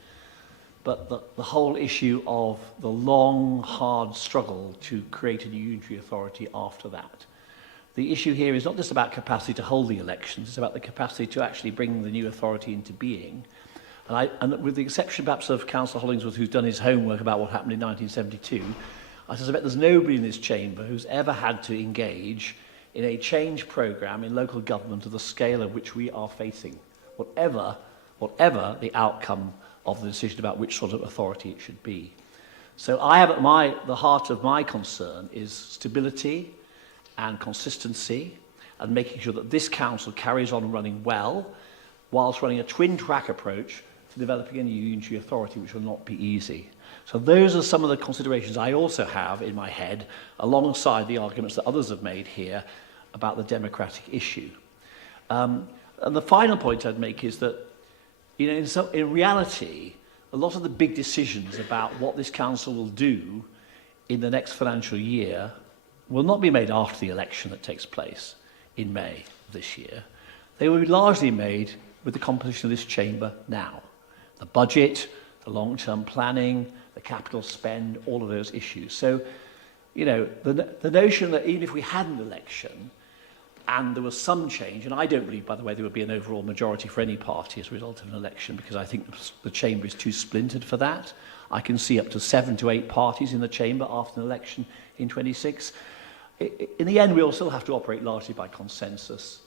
but the whole issue of the long, hard struggle to create a new unitary authority after that. The issue here is not just about capacity to hold the elections, it's about the capacity to actually bring the new authority into being. And with the exception perhaps of Councillor Hollingsworth, who's done his homework about what happened in 1972, I suspect there's nobody in this chamber who's ever had to engage in a change programme in local government of the scale of which we are facing, whatever the outcome of the decision about which sort of authority it should be. So I have at the heart of my concern is stability and consistency and making sure that this council carries on running well whilst running a twin-track approach to developing a new unitary authority, which will not be easy. So those are some of the considerations I also have in my head, alongside the arguments that others have made here about the democratic issue. And the final point I'd make is that, in reality, a lot of the big decisions about what this council will do in the next financial year will not be made after the election that takes place in May of this year. They will be largely made with the composition of this chamber now. The budget, the long-term planning, the capital spend, all of those issues. So, the notion that even if we had an election and there was some change, and I don't believe, by the way, there would be an overall majority for any party as a result of an election, because I think the chamber is too splintered for that. I can see up to 7 to 8 parties in the chamber after an election in 26. In the end, we will still have to operate largely by consensus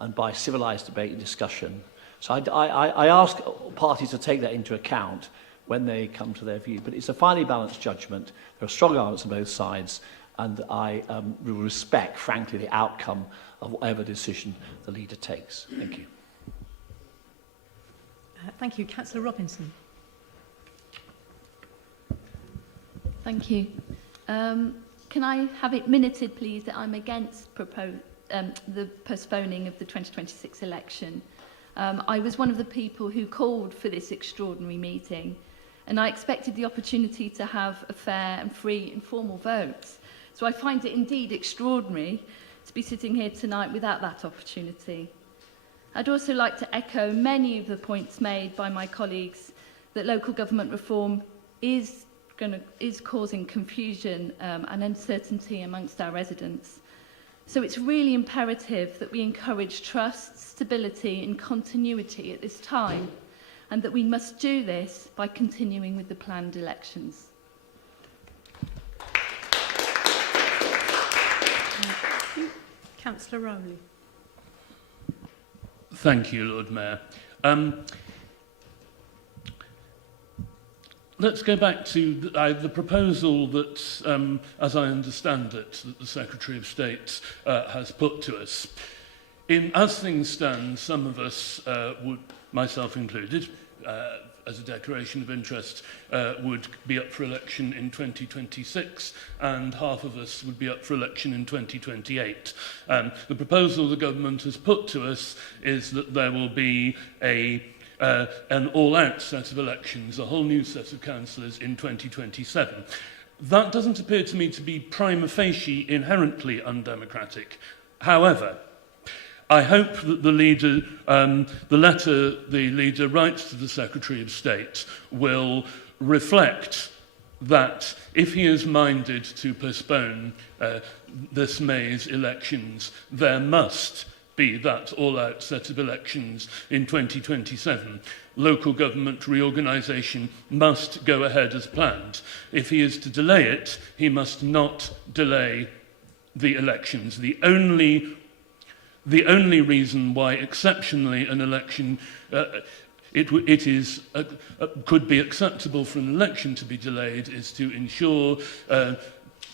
and by civilised debate and discussion. So I ask parties to take that into account when they come to their view. But it's a finely balanced judgment. There are strong arguments on both sides, and I will respect, frankly, the outcome of whatever decision the leader takes. Thank you. Thank you. Councillor Robinson. Thank you. Can I have it minuted, please, that I'm against the postponing of the 2026 election? I was one of the people who called for this extraordinary meeting, and I expected the opportunity to have a fair and free informal vote. So I find it indeed extraordinary to be sitting here tonight without that opportunity. I'd also like to echo many of the points made by my colleagues that local government reform is causing confusion and uncertainty amongst our residents. So it's really imperative that we encourage trust, stability and continuity at this time, and that we must do this by continuing with the planned elections. Councillor Rowley. Thank you, Lord Mayor. Let's go back to the proposal that, as I understand it, that the Secretary of State has put to us. As things stand, some of us, myself included, as a declaration of interest, would be up for election in 2026, and half of us would be up for election in 2028. The proposal the government has put to us is that there will be an all-out set of elections, a whole new set of councillors in 2027. That doesn't appear to me to be prima facie inherently undemocratic. However, I hope that the letter the leader writes to the Secretary of State will reflect that if he is minded to postpone this May's elections, there must be that all-out set of elections in 2027. Local government reorganisation must go ahead as planned. If he is to delay it, he must not delay the elections. The only reason why exceptionally an election could be acceptable for an election to be delayed is to ensure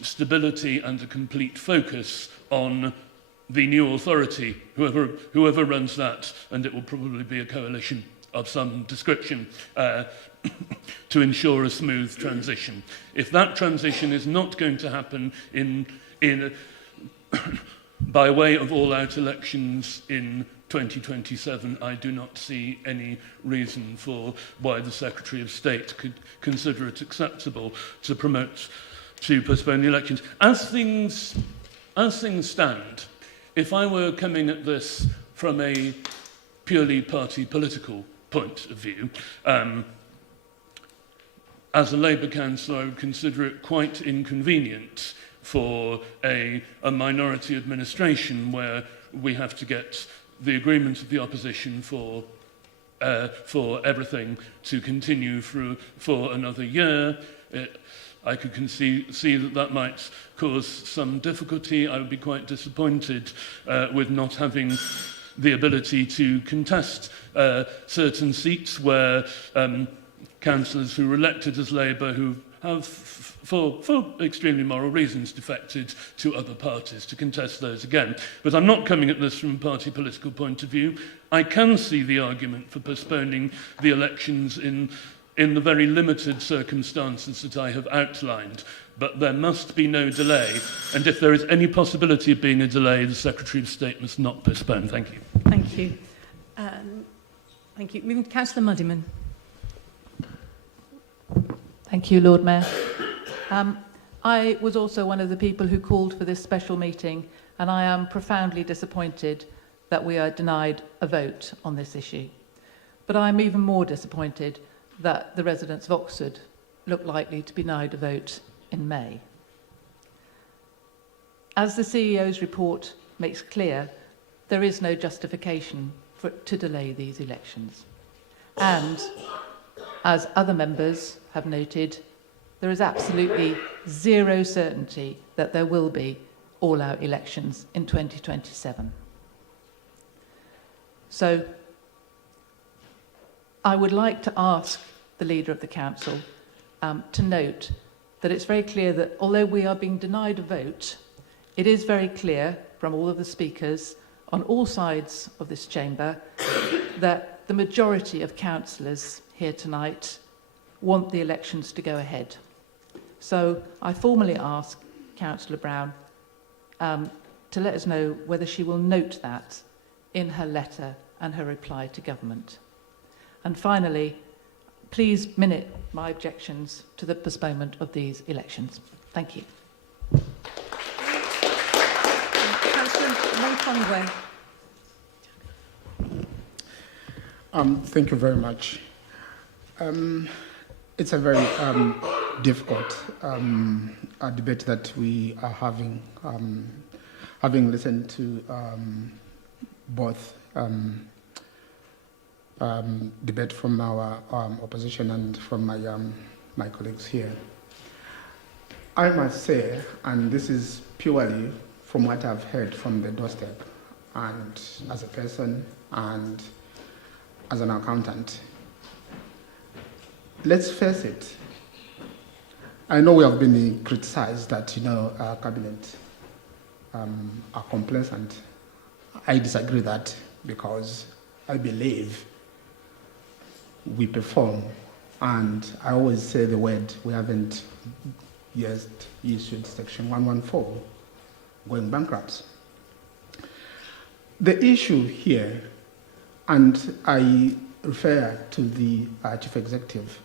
stability and a complete focus on the new authority, whoever runs that, and it will probably be a coalition of some description, to ensure a smooth transition. If that transition is not going to happen by way of all-out elections in 2027, I do not see any reason for why the Secretary of State could consider it acceptable to postpone the elections. As things stand, if I were coming at this from a purely party political point of view, as a Labour councillor, I would consider it quite inconvenient for a minority administration where we have to get the agreement of the opposition for everything to continue for another year. I could see that might cause some difficulty. I would be quite disappointed with not having the ability to contest certain seats where councillors who were elected as Labour who have, for extremely moral reasons, defected to other parties, to contest those again. But I'm not coming at this from a party political point of view. I can see the argument for postponing the elections in the very limited circumstances that I have outlined, but there must be no delay, and if there is any possibility of being a delay, the Secretary of State must not postpone. Thank you. Thank you. Thank you. Moving to Councillor Muddiman. Thank you, Lord Mayor. I was also one of the people who called for this special meeting, and I am profoundly disappointed that we are denied a vote on this issue. But I'm even more disappointed that the residents of Oxford look likely to be denied a vote in May. As the CEO's report makes clear, there is no justification to delay these elections. And as other members have noted, there is absolutely zero certainty that there will be all-out elections in 2027. So I would like to ask the Leader of the Council to note that it's very clear that although we are being denied a vote, it is very clear from all of the speakers on all sides of this chamber that the majority of councillors here tonight want the elections to go ahead. So I formally ask Councillor Brown to let us know whether she will note that in her letter and her reply to government. And finally, please minute my objections to the postponement of these elections. Thank you. Councillor Monconway. Thank you very much. It's a very difficult debate that we are having, having listened to both debate from our opposition and from my colleagues here. I must say, and this is purely from what I've heard from the doorstep, and as a person and as an accountant, let's face it, I know we have been criticized that, our cabinet are complacent. I disagree with that because I believe we perform, and I always say the word, we haven't yet issued Section 114, going bankrupt. The issue here, and I refer to the Chief Executive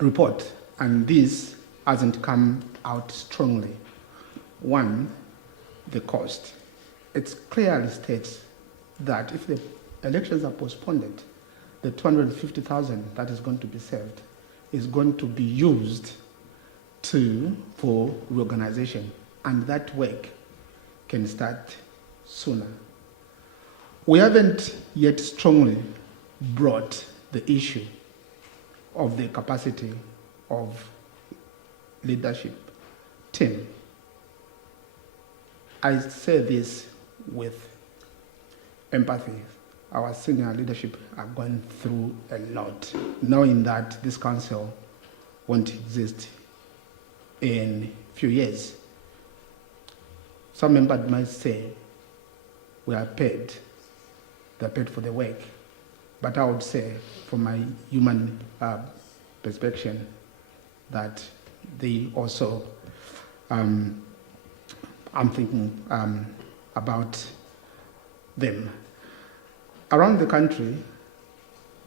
report, and this hasn't come out strongly. One, the cost. It clearly states that if the elections are postponed, the 250,000 that is going to be saved is going to be used for reorganization, and that work can start sooner. We haven't yet strongly brought the issue of the capacity of leadership team. I say this with empathy. Our senior leadership are going through a lot, knowing that this council won't exist in a few years. Some members might say, we are paid, they're paid for the work. But I would say, from my human perspective, that they also, I'm thinking about them. Around the country,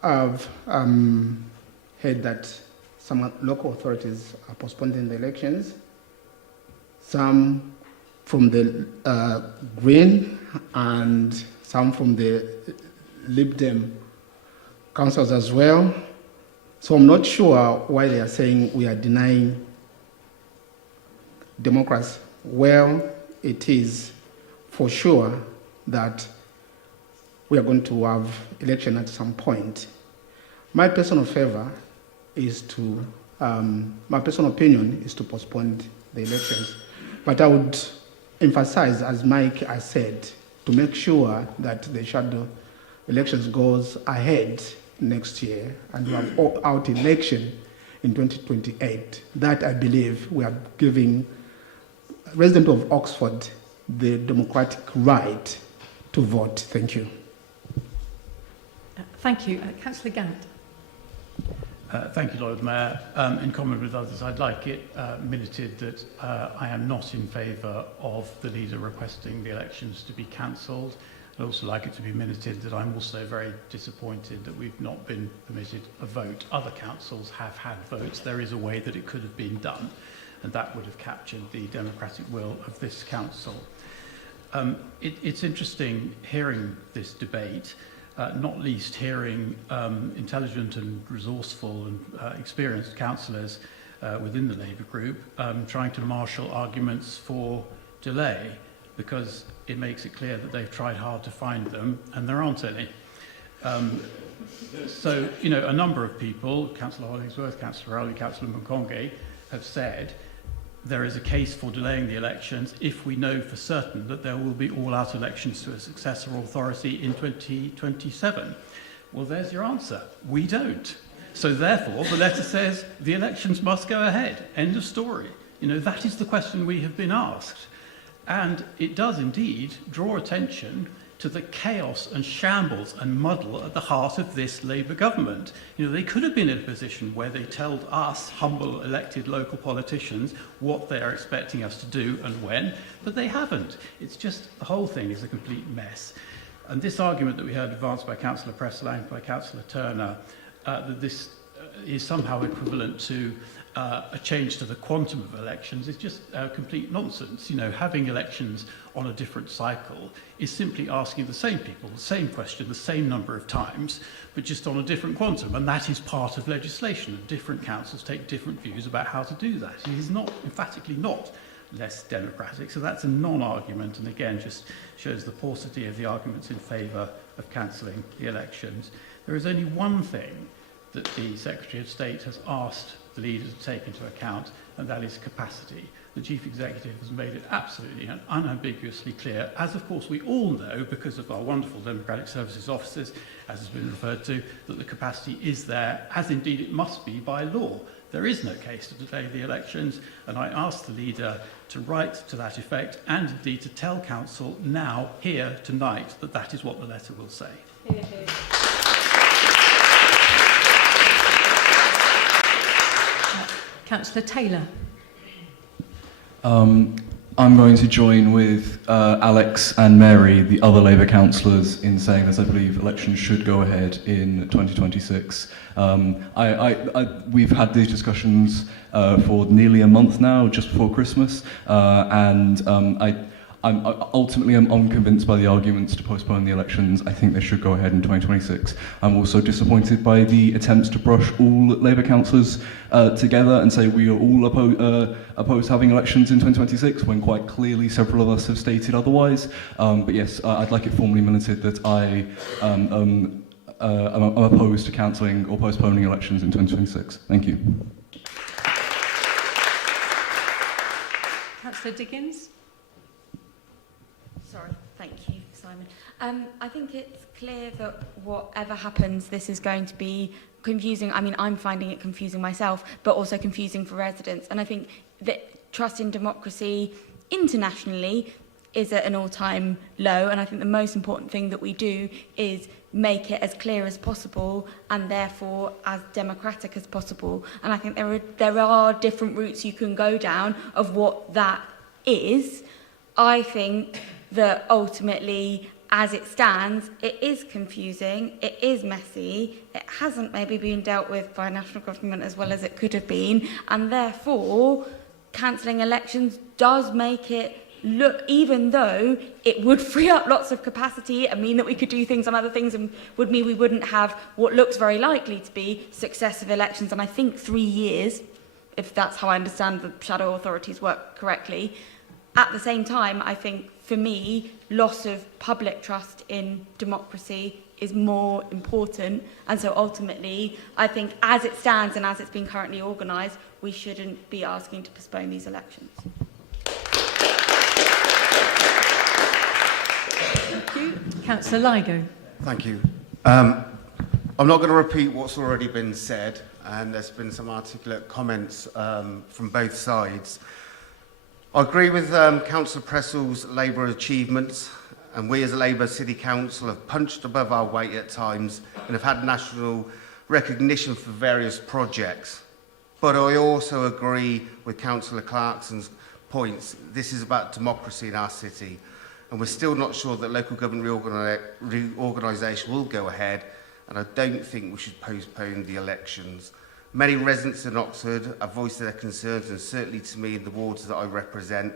I've heard that some local authorities are postponing the elections, some from the Green and some from the Lib Dem councils as well. So I'm not sure why they are saying we are denying democracy. Well, it is for sure that we are going to have election at some point. My personal favor is to, my personal opinion is to postpone the elections. But I would emphasize, as Mike has said, to make sure that the shadow elections goes ahead next year and we have out election in 2028. That, I believe, we are giving residents of Oxford the democratic right to vote. Thank you. Thank you. Councillor Gant. Thank you, Lord Mayor. In common with others, I'd like it minuted that I am not in favour of the leader requesting the elections to be cancelled. I'd also like it to be minuted that I'm also very disappointed that we've not been permitted a vote. Other councils have had votes. There is a way that it could have been done, and that would have captured the democratic will of this council. It's interesting hearing this debate, not least hearing intelligent and resourceful and experienced councillors within the Labour group trying to marshal arguments for delay, because it makes it clear that they've tried hard to find them and there aren't any. So, a number of people, Councillor Hollingsworth, Councillor Rowley, Councillor Mkonge, have said there is a case for delaying the elections if we know for certain that there will be all-out elections to a successor authority in 2027. Well, there's your answer. We don't. So therefore, the letter says the elections must go ahead. End of story. You know, that is the question we have been asked. And it does indeed draw attention to the chaos and shambles and muddle at the heart of this Labour government. You know, they could have been in a position where they told us, humble elected local politicians, what they are expecting us to do and when, but they haven't. It's just, the whole thing is a complete mess. And this argument that we heard advanced by Councillor Presselang and by Councillor Turner, that this is somehow equivalent to a change to the quantum of elections is just complete nonsense. You know, having elections on a different cycle is simply asking the same people the same question the same number of times, but just on a different quantum, and that is part of legislation, and different councils take different views about how to do that. It is not, emphatically not, less democratic, so that's a non-argument, and again just shows the paucity of the arguments in favour of cancelling the elections. There is only one thing that the Secretary of State has asked the leaders to take into account, and that is capacity. The Chief Executive has made it absolutely and unambiguously clear, as of course we all know because of our wonderful Democratic Services officers, as has been referred to, that the capacity is there, as indeed it must be by law. There is no case to delay the elections, and I ask the leader to write to that effect, and indeed to tell Council now, here, tonight, that that is what the letter will say. Councillor Taylor. I'm going to join with Alex and Mary, the other Labour councillors, in saying that I believe elections should go ahead in 2026. We've had these discussions for nearly a month now, just before Christmas, and I'm ultimately unconvinced by the arguments to postpone the elections. I think they should go ahead in 2026. I'm also disappointed by the attempts to brush all Labour councillors together and say we are all opposed to having elections in 2026, when quite clearly several of us have stated otherwise. But yes, I'd like it formally minuted that I am opposed to cancelling or postponing elections in 2026. Thank you. Councillor Dickens. Sorry, thank you, Simon. I think it's clear that whatever happens, this is going to be confusing. I mean, I'm finding it confusing myself, but also confusing for residents. And I think that trust in democracy internationally is at an all-time low. And I think the most important thing that we do is make it as clear as possible and therefore as democratic as possible. And I think there are different routes you can go down of what that is. I think that ultimately, as it stands, it is confusing, it is messy, it hasn't maybe been dealt with by national government as well as it could have been, and therefore cancelling elections does make it look, even though it would free up lots of capacity and mean that we could do things on other things and would mean we wouldn't have what looks very likely to be successive elections. And I think 3 years, if that's how I understand the shadow authorities work correctly. At the same time, I think, for me, loss of public trust in democracy is more important. And so ultimately, I think as it stands and as it's been currently organised, we shouldn't be asking to postpone these elections. Thank you. Councillor Ligo. Thank you. I'm not going to repeat what's already been said, and there's been some articulate comments from both sides. I agree with Councillor Pressel's Labour achievements, and we as a Labour City Council have punched above our weight at times and have had national recognition for various projects. But I also agree with Councillor Clarkson's points. This is about democracy in our city, and we're still not sure that local government reorganisation will go ahead, and I don't think we should postpone the elections. Many residents in Oxford have voiced their concerns, and certainly to me in the wards that I represent.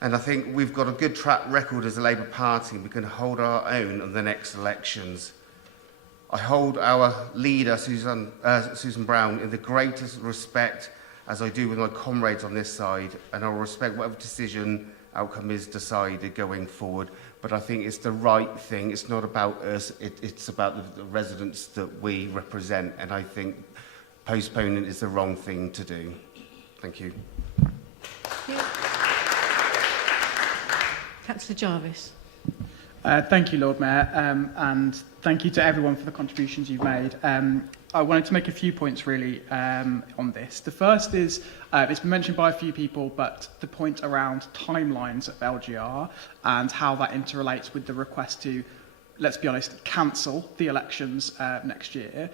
And I think we've got a good track record as a Labour Party, and we can hold our own on the next elections. I hold our leader, Susan Brown, in the greatest respect, as I do with my comrades on this side, and I'll respect whatever outcome is decided going forward. But I think it's the right thing. It's not about us, it's about the residents that we represent, and I think postponing is the wrong thing to do. Thank you. Councillor Jarvis. Thank you, Lord Mayor, and thank you to everyone for the contributions you've made. I wanted to make a few points really on this. The first is, it's been mentioned by a few people, but the point around timelines of LGR and how that interrelates with the request to, let's be honest, cancel the elections next year.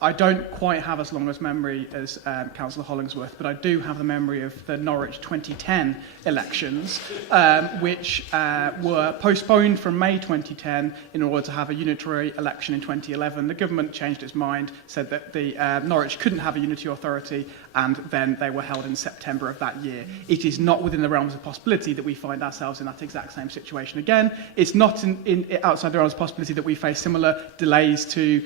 I don't quite have as long as memory as Councillor Hollingsworth, but I do have the memory of the Norwich 2010 elections, which were postponed from May 2010 in order to have a unitary election in 2011. The government changed its mind, said that the Norwich couldn't have a unity authority, and then they were held in September of that year. It is not within the realms of possibility that we find ourselves in that exact same situation again. It's not outside the realms of possibility that we face similar delays to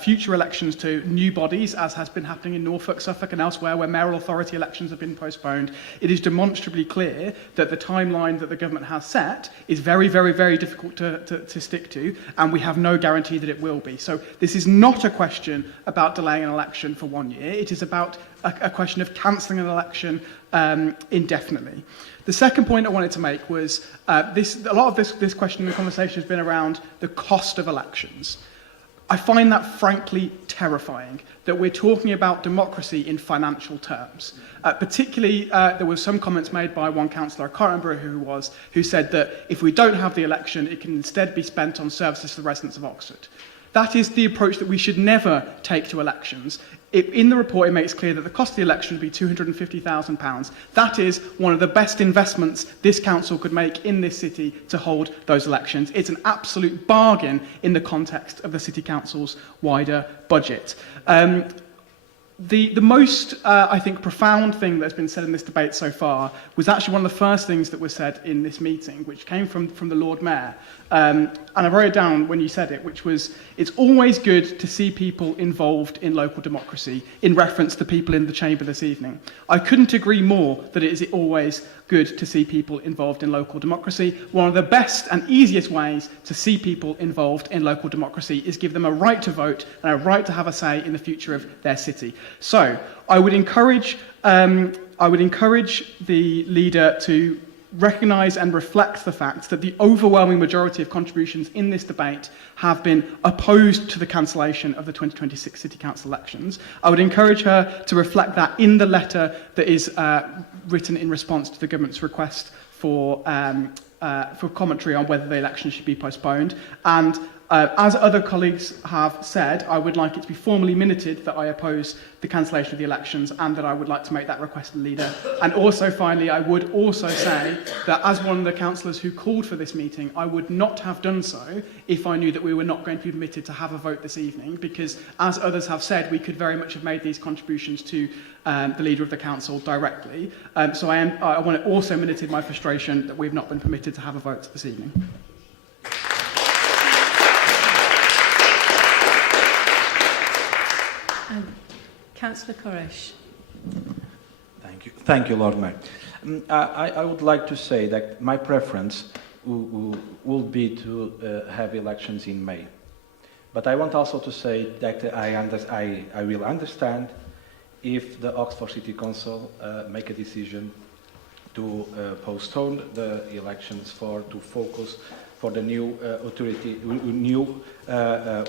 future elections to new bodies, as has been happening in Norfolk, Suffolk and elsewhere, where mayoral authority elections have been postponed. It is demonstrably clear that the timeline that the government has set is very, very, very difficult to stick to, and we have no guarantee that it will be. So this is not a question about delaying an election for 1 year. It is about a question of cancelling an election indefinitely. The second point I wanted to make was a lot of this question and conversation has been around the cost of elections. I find that frankly terrifying, that we're talking about democracy in financial terms. Particularly, there were some comments made by one councillor, I can't remember who said that if we don't have the election, it can instead be spent on services to the residents of Oxford. That is the approach that we should never take to elections. In the report, it makes clear that the cost of the election would be £250,000. That is one of the best investments this council could make in this city to hold those elections. It's an absolute bargain in the context of the city council's wider budget. The most, I think, profound thing that's been said in this debate so far was actually one of the first things that was said in this meeting, which came from the Lord Mayor. And I wrote it down when you said it, which was, it's always good to see people involved in local democracy, in reference to people in the chamber this evening. I couldn't agree more that it is always good to see people involved in local democracy. One of the best and easiest ways to see people involved in local democracy is give them a right to vote and a right to have a say in the future of their city. So I would encourage the leader to recognise and reflect the fact that the overwhelming majority of contributions in this debate have been opposed to the cancellation of the 2026 City Council elections. I would encourage her to reflect that in the letter that is written in response to the government's request for commentary on whether the election should be postponed. And as other colleagues have said, I would like it to be formally minuted that I oppose the cancellation of the elections and that I would like to make that request to the leader. And also, finally, I would also say that as one of the councillors who called for this meeting, I would not have done so if I knew that we were not going to be permitted to have a vote this evening, because, as others have said, we could very much have made these contributions to the leader of the council directly. So I want to also minuted my frustration that we have not been permitted to have a vote this evening. Councillor Koresh. Thank you, Lord Mayor. I would like to say that my preference would be to have elections in May. But I want also to say that I will understand if the Oxford City Council make a decision to postpone the elections to focus for the new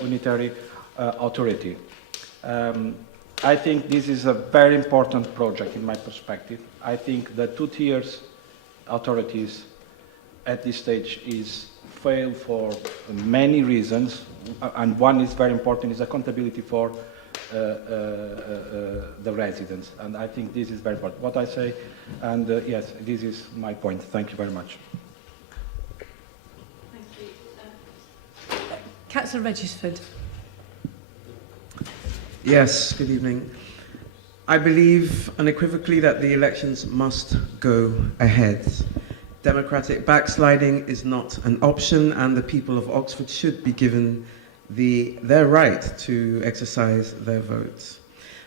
unitary authority. I think this is a very important project in my perspective. I think the two-tier authorities at this stage fail for many reasons, and one is very important, is accountability for the residents, and I think this is very important. What I say, and yes, this is my point. Thank you very much. Thank you. Councillor Regisford. Yes, good evening. I believe unequivocally that the elections must go ahead. Democratic backsliding is not an option, and the people of Oxford should be given their right to exercise their votes.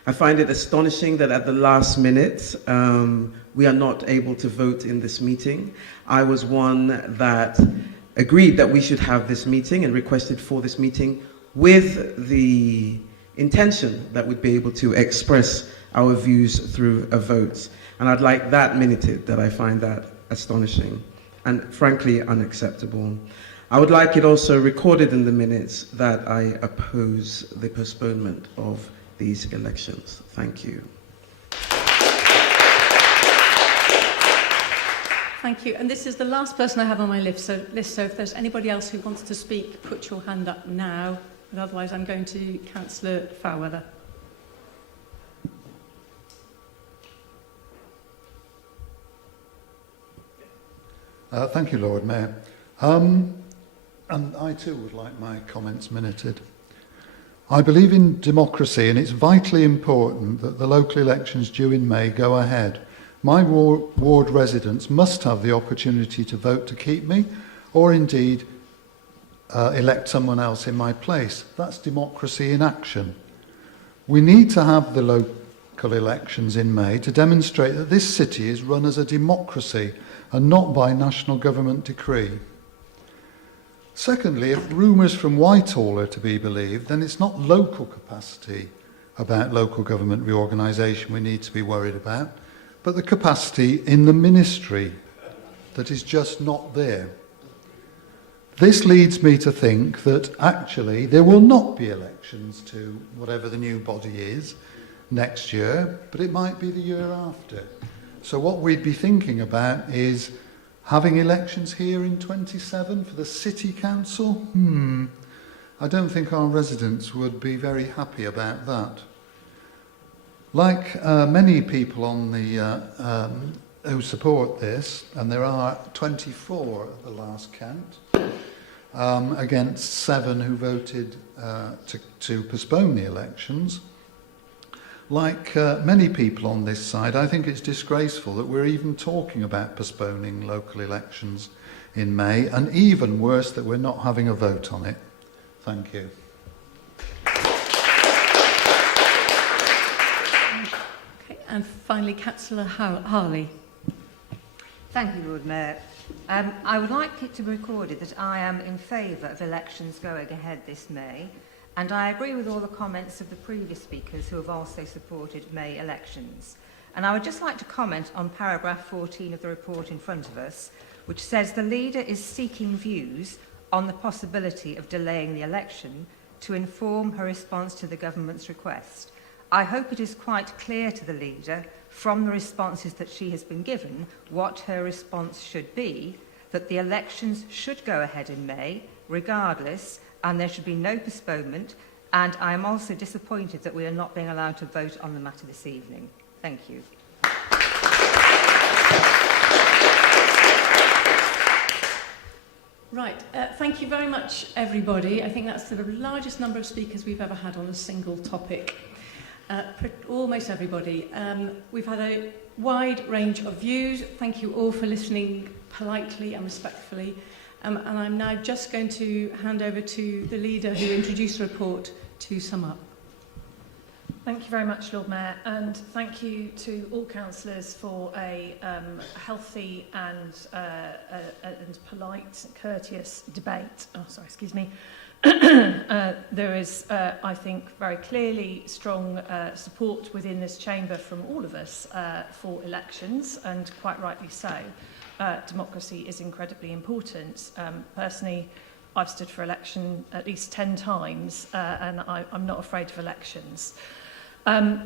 I find it astonishing that at the last minute we are not able to vote in this meeting. I was one that agreed that we should have this meeting and requested for this meeting with the intention that we'd be able to express our views through a vote. And I'd like that minuted, that I find that astonishing and frankly unacceptable. I would like it also recorded in the minutes that I oppose the postponement of these elections. Thank you. Thank you. And this is the last person I have on my list, so if there's anybody else who wants to speak, put your hand up now. And otherwise, I'm going to Councillor Fairweather. Thank you, Lord Mayor. And I too would like my comments minuted. I believe in democracy, and it's vitally important that the local elections due in May go ahead. My ward residents must have the opportunity to vote to keep me, or indeed elect someone else in my place. That's democracy in action. We need to have the local elections in May to demonstrate that this city is run as a democracy and not by national government decree. Secondly, if rumours from Whitehall are to be believed, then it's not local capacity about local government reorganisation we need to be worried about, but the capacity in the ministry that is just not there. This leads me to think that actually there will not be elections to whatever the new body is next year, but it might be the year after. So what we'd be thinking about is having elections here in 27 for the City Council? I don't think our residents would be very happy about that. Like many people on the who support this, and there are 24 at the last count, against 7 who voted to postpone the elections. Like many people on this side, I think it's disgraceful that we're even talking about postponing local elections in May, and even worse that we're not having a vote on it. Thank you. And finally, Councillor Harley. Thank you, Lord Mayor. I would like it to be recorded that I am in favour of elections going ahead this May, and I agree with all the comments of the previous speakers who have also supported May elections. And I would just like to comment on paragraph 14 of the report in front of us, which says the leader is seeking views on the possibility of delaying the election to inform her response to the government's request. I hope it is quite clear to the leader from the responses that she has been given what her response should be, that the elections should go ahead in May regardless, and there should be no postponement, and I am also disappointed that we are not being allowed to vote on the matter this evening. Thank you. Right, thank you very much, everybody. I think that's the largest number of speakers we've ever had on a single topic. Almost everybody. We've had a wide range of views. Thank you all for listening politely and respectfully. And I'm now just going to hand over to the leader who introduced the report to sum up. Thank you very much, Lord Mayor, and thank you to all councillors for a healthy and polite, courteous debate. Oh, sorry, excuse me. There is, I think, very clearly strong support within this chamber from all of us for elections, and quite rightly so. Democracy is incredibly important. Personally, I've stood for election at least 10 times, and I'm not afraid of elections. I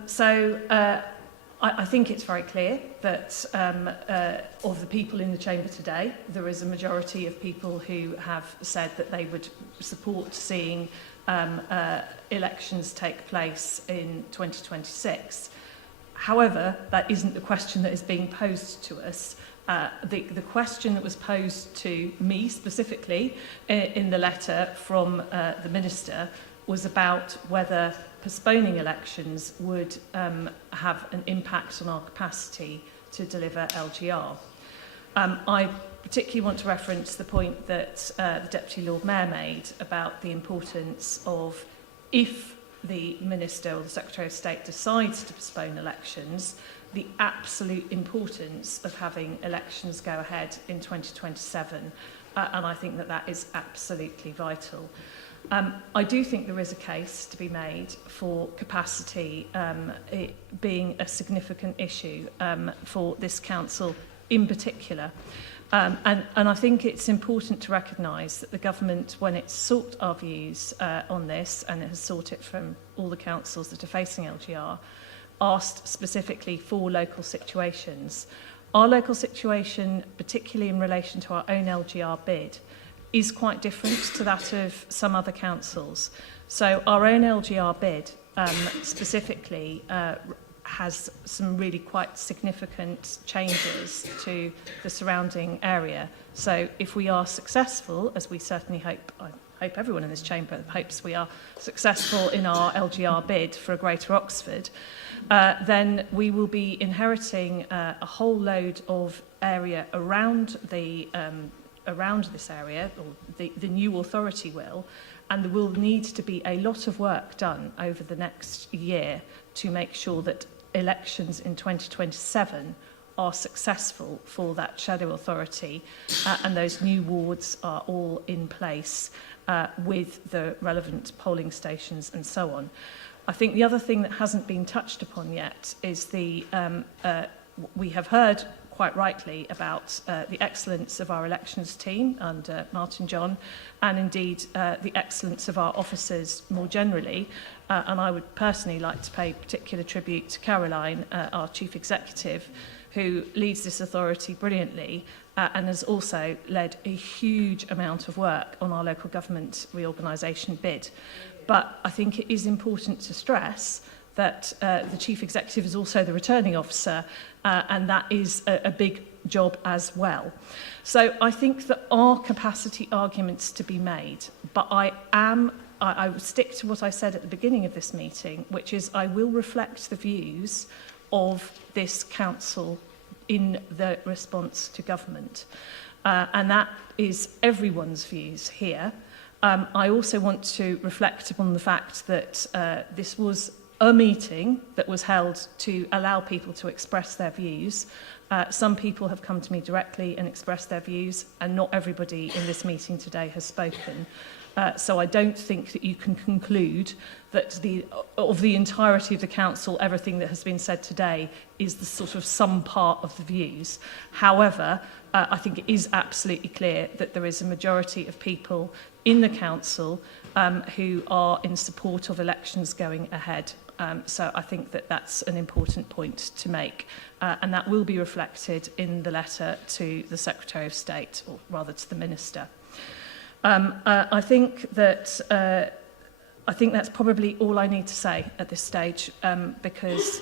think it's very clear that of the people in the chamber today, there is a majority of people who have said that they would support seeing elections take place in 2026. However, that isn't the question that is being posed to us. The question that was posed to me specifically in the letter from the Minister was about whether postponing elections would have an impact on our capacity to deliver LGR. I particularly want to reference the point that the Deputy Lord Mayor made about the importance of, if the Minister or the Secretary of State decides to postpone elections, the absolute importance of having elections go ahead in 2027. And I think that that is absolutely vital. I do think there is a case to be made for capacity it being a significant issue for this council in particular. And I think it's important to recognise that the government, when it sought our views on this, and it has sought it from all the councils that are facing LGR, asked specifically for local situations. Our local situation, particularly in relation to our own LGR bid, is quite different to that of some other councils. So our own LGR bid specifically has some really quite significant changes to the surrounding area. So if we are successful, as we certainly hope, I hope everyone in this chamber hopes we are successful in our LGR bid for a Greater Oxford, then we will be inheriting a whole load of area around this area, or the new authority will, and there will need to be a lot of work done over the next year to make sure that elections in 2027 are successful for that shadow authority, and those new wards are all in place with the relevant polling stations and so on. I think the other thing that hasn't been touched upon yet is we have heard quite rightly about the excellence of our elections team under Martin John, and indeed the excellence of our officers more generally. And I would personally like to pay particular tribute to Caroline, our Chief Executive, who leads this authority brilliantly and has also led a huge amount of work on our local government reorganisation bid. But I think it is important to stress that the Chief Executive is also the returning officer, and that is a big job as well. So I think there are capacity arguments to be made, but I will stick to what I said at the beginning of this meeting, which is I will reflect the views of this council in the response to government. And that is everyone's views here. I also want to reflect upon the fact that this was a meeting that was held to allow people to express their views. Some people have come to me directly and expressed their views, and not everybody in this meeting today has spoken. So I don't think that you can conclude that of the entirety of the council, everything that has been said today is the sort of some part of the views. However, I think it is absolutely clear that there is a majority of people in the council who are in support of elections going ahead. So I think that that's an important point to make, and that will be reflected in the letter to the Secretary of State, or rather to the Minister. I think that's probably all I need to say at this stage, because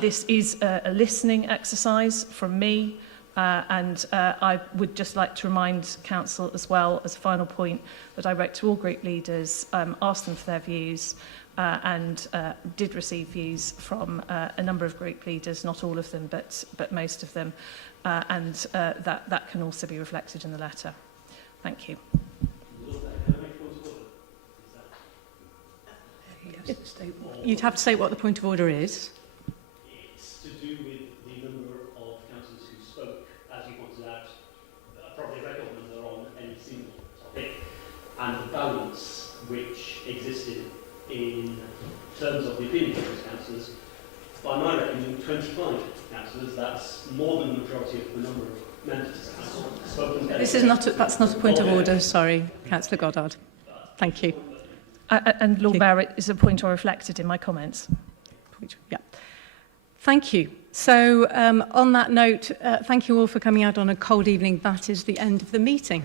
this is a listening exercise from me, and I would just like to remind Council as well, as a final point, that I wrote to all group leaders, asked them for their views, and did receive views from a number of group leaders, not all of them, but most of them, and that can also be reflected in the letter. Thank you. You'd have to say what the point of order is. It's to do with the number of councillors who spoke, as you pointed out, probably a record number on any single topic, and the balance which existed in terms of the opinions of those councillors. By my reckoning, 25 councillors, that's more than the majority of the number of members spoken. That's not a point of order, sorry, Councillor Goddard. Thank you. And Lord Mayor, it is a point I reflected in my comments. Yeah. Thank you. So on that note, thank you all for coming out on a cold evening. That is the end of the meeting.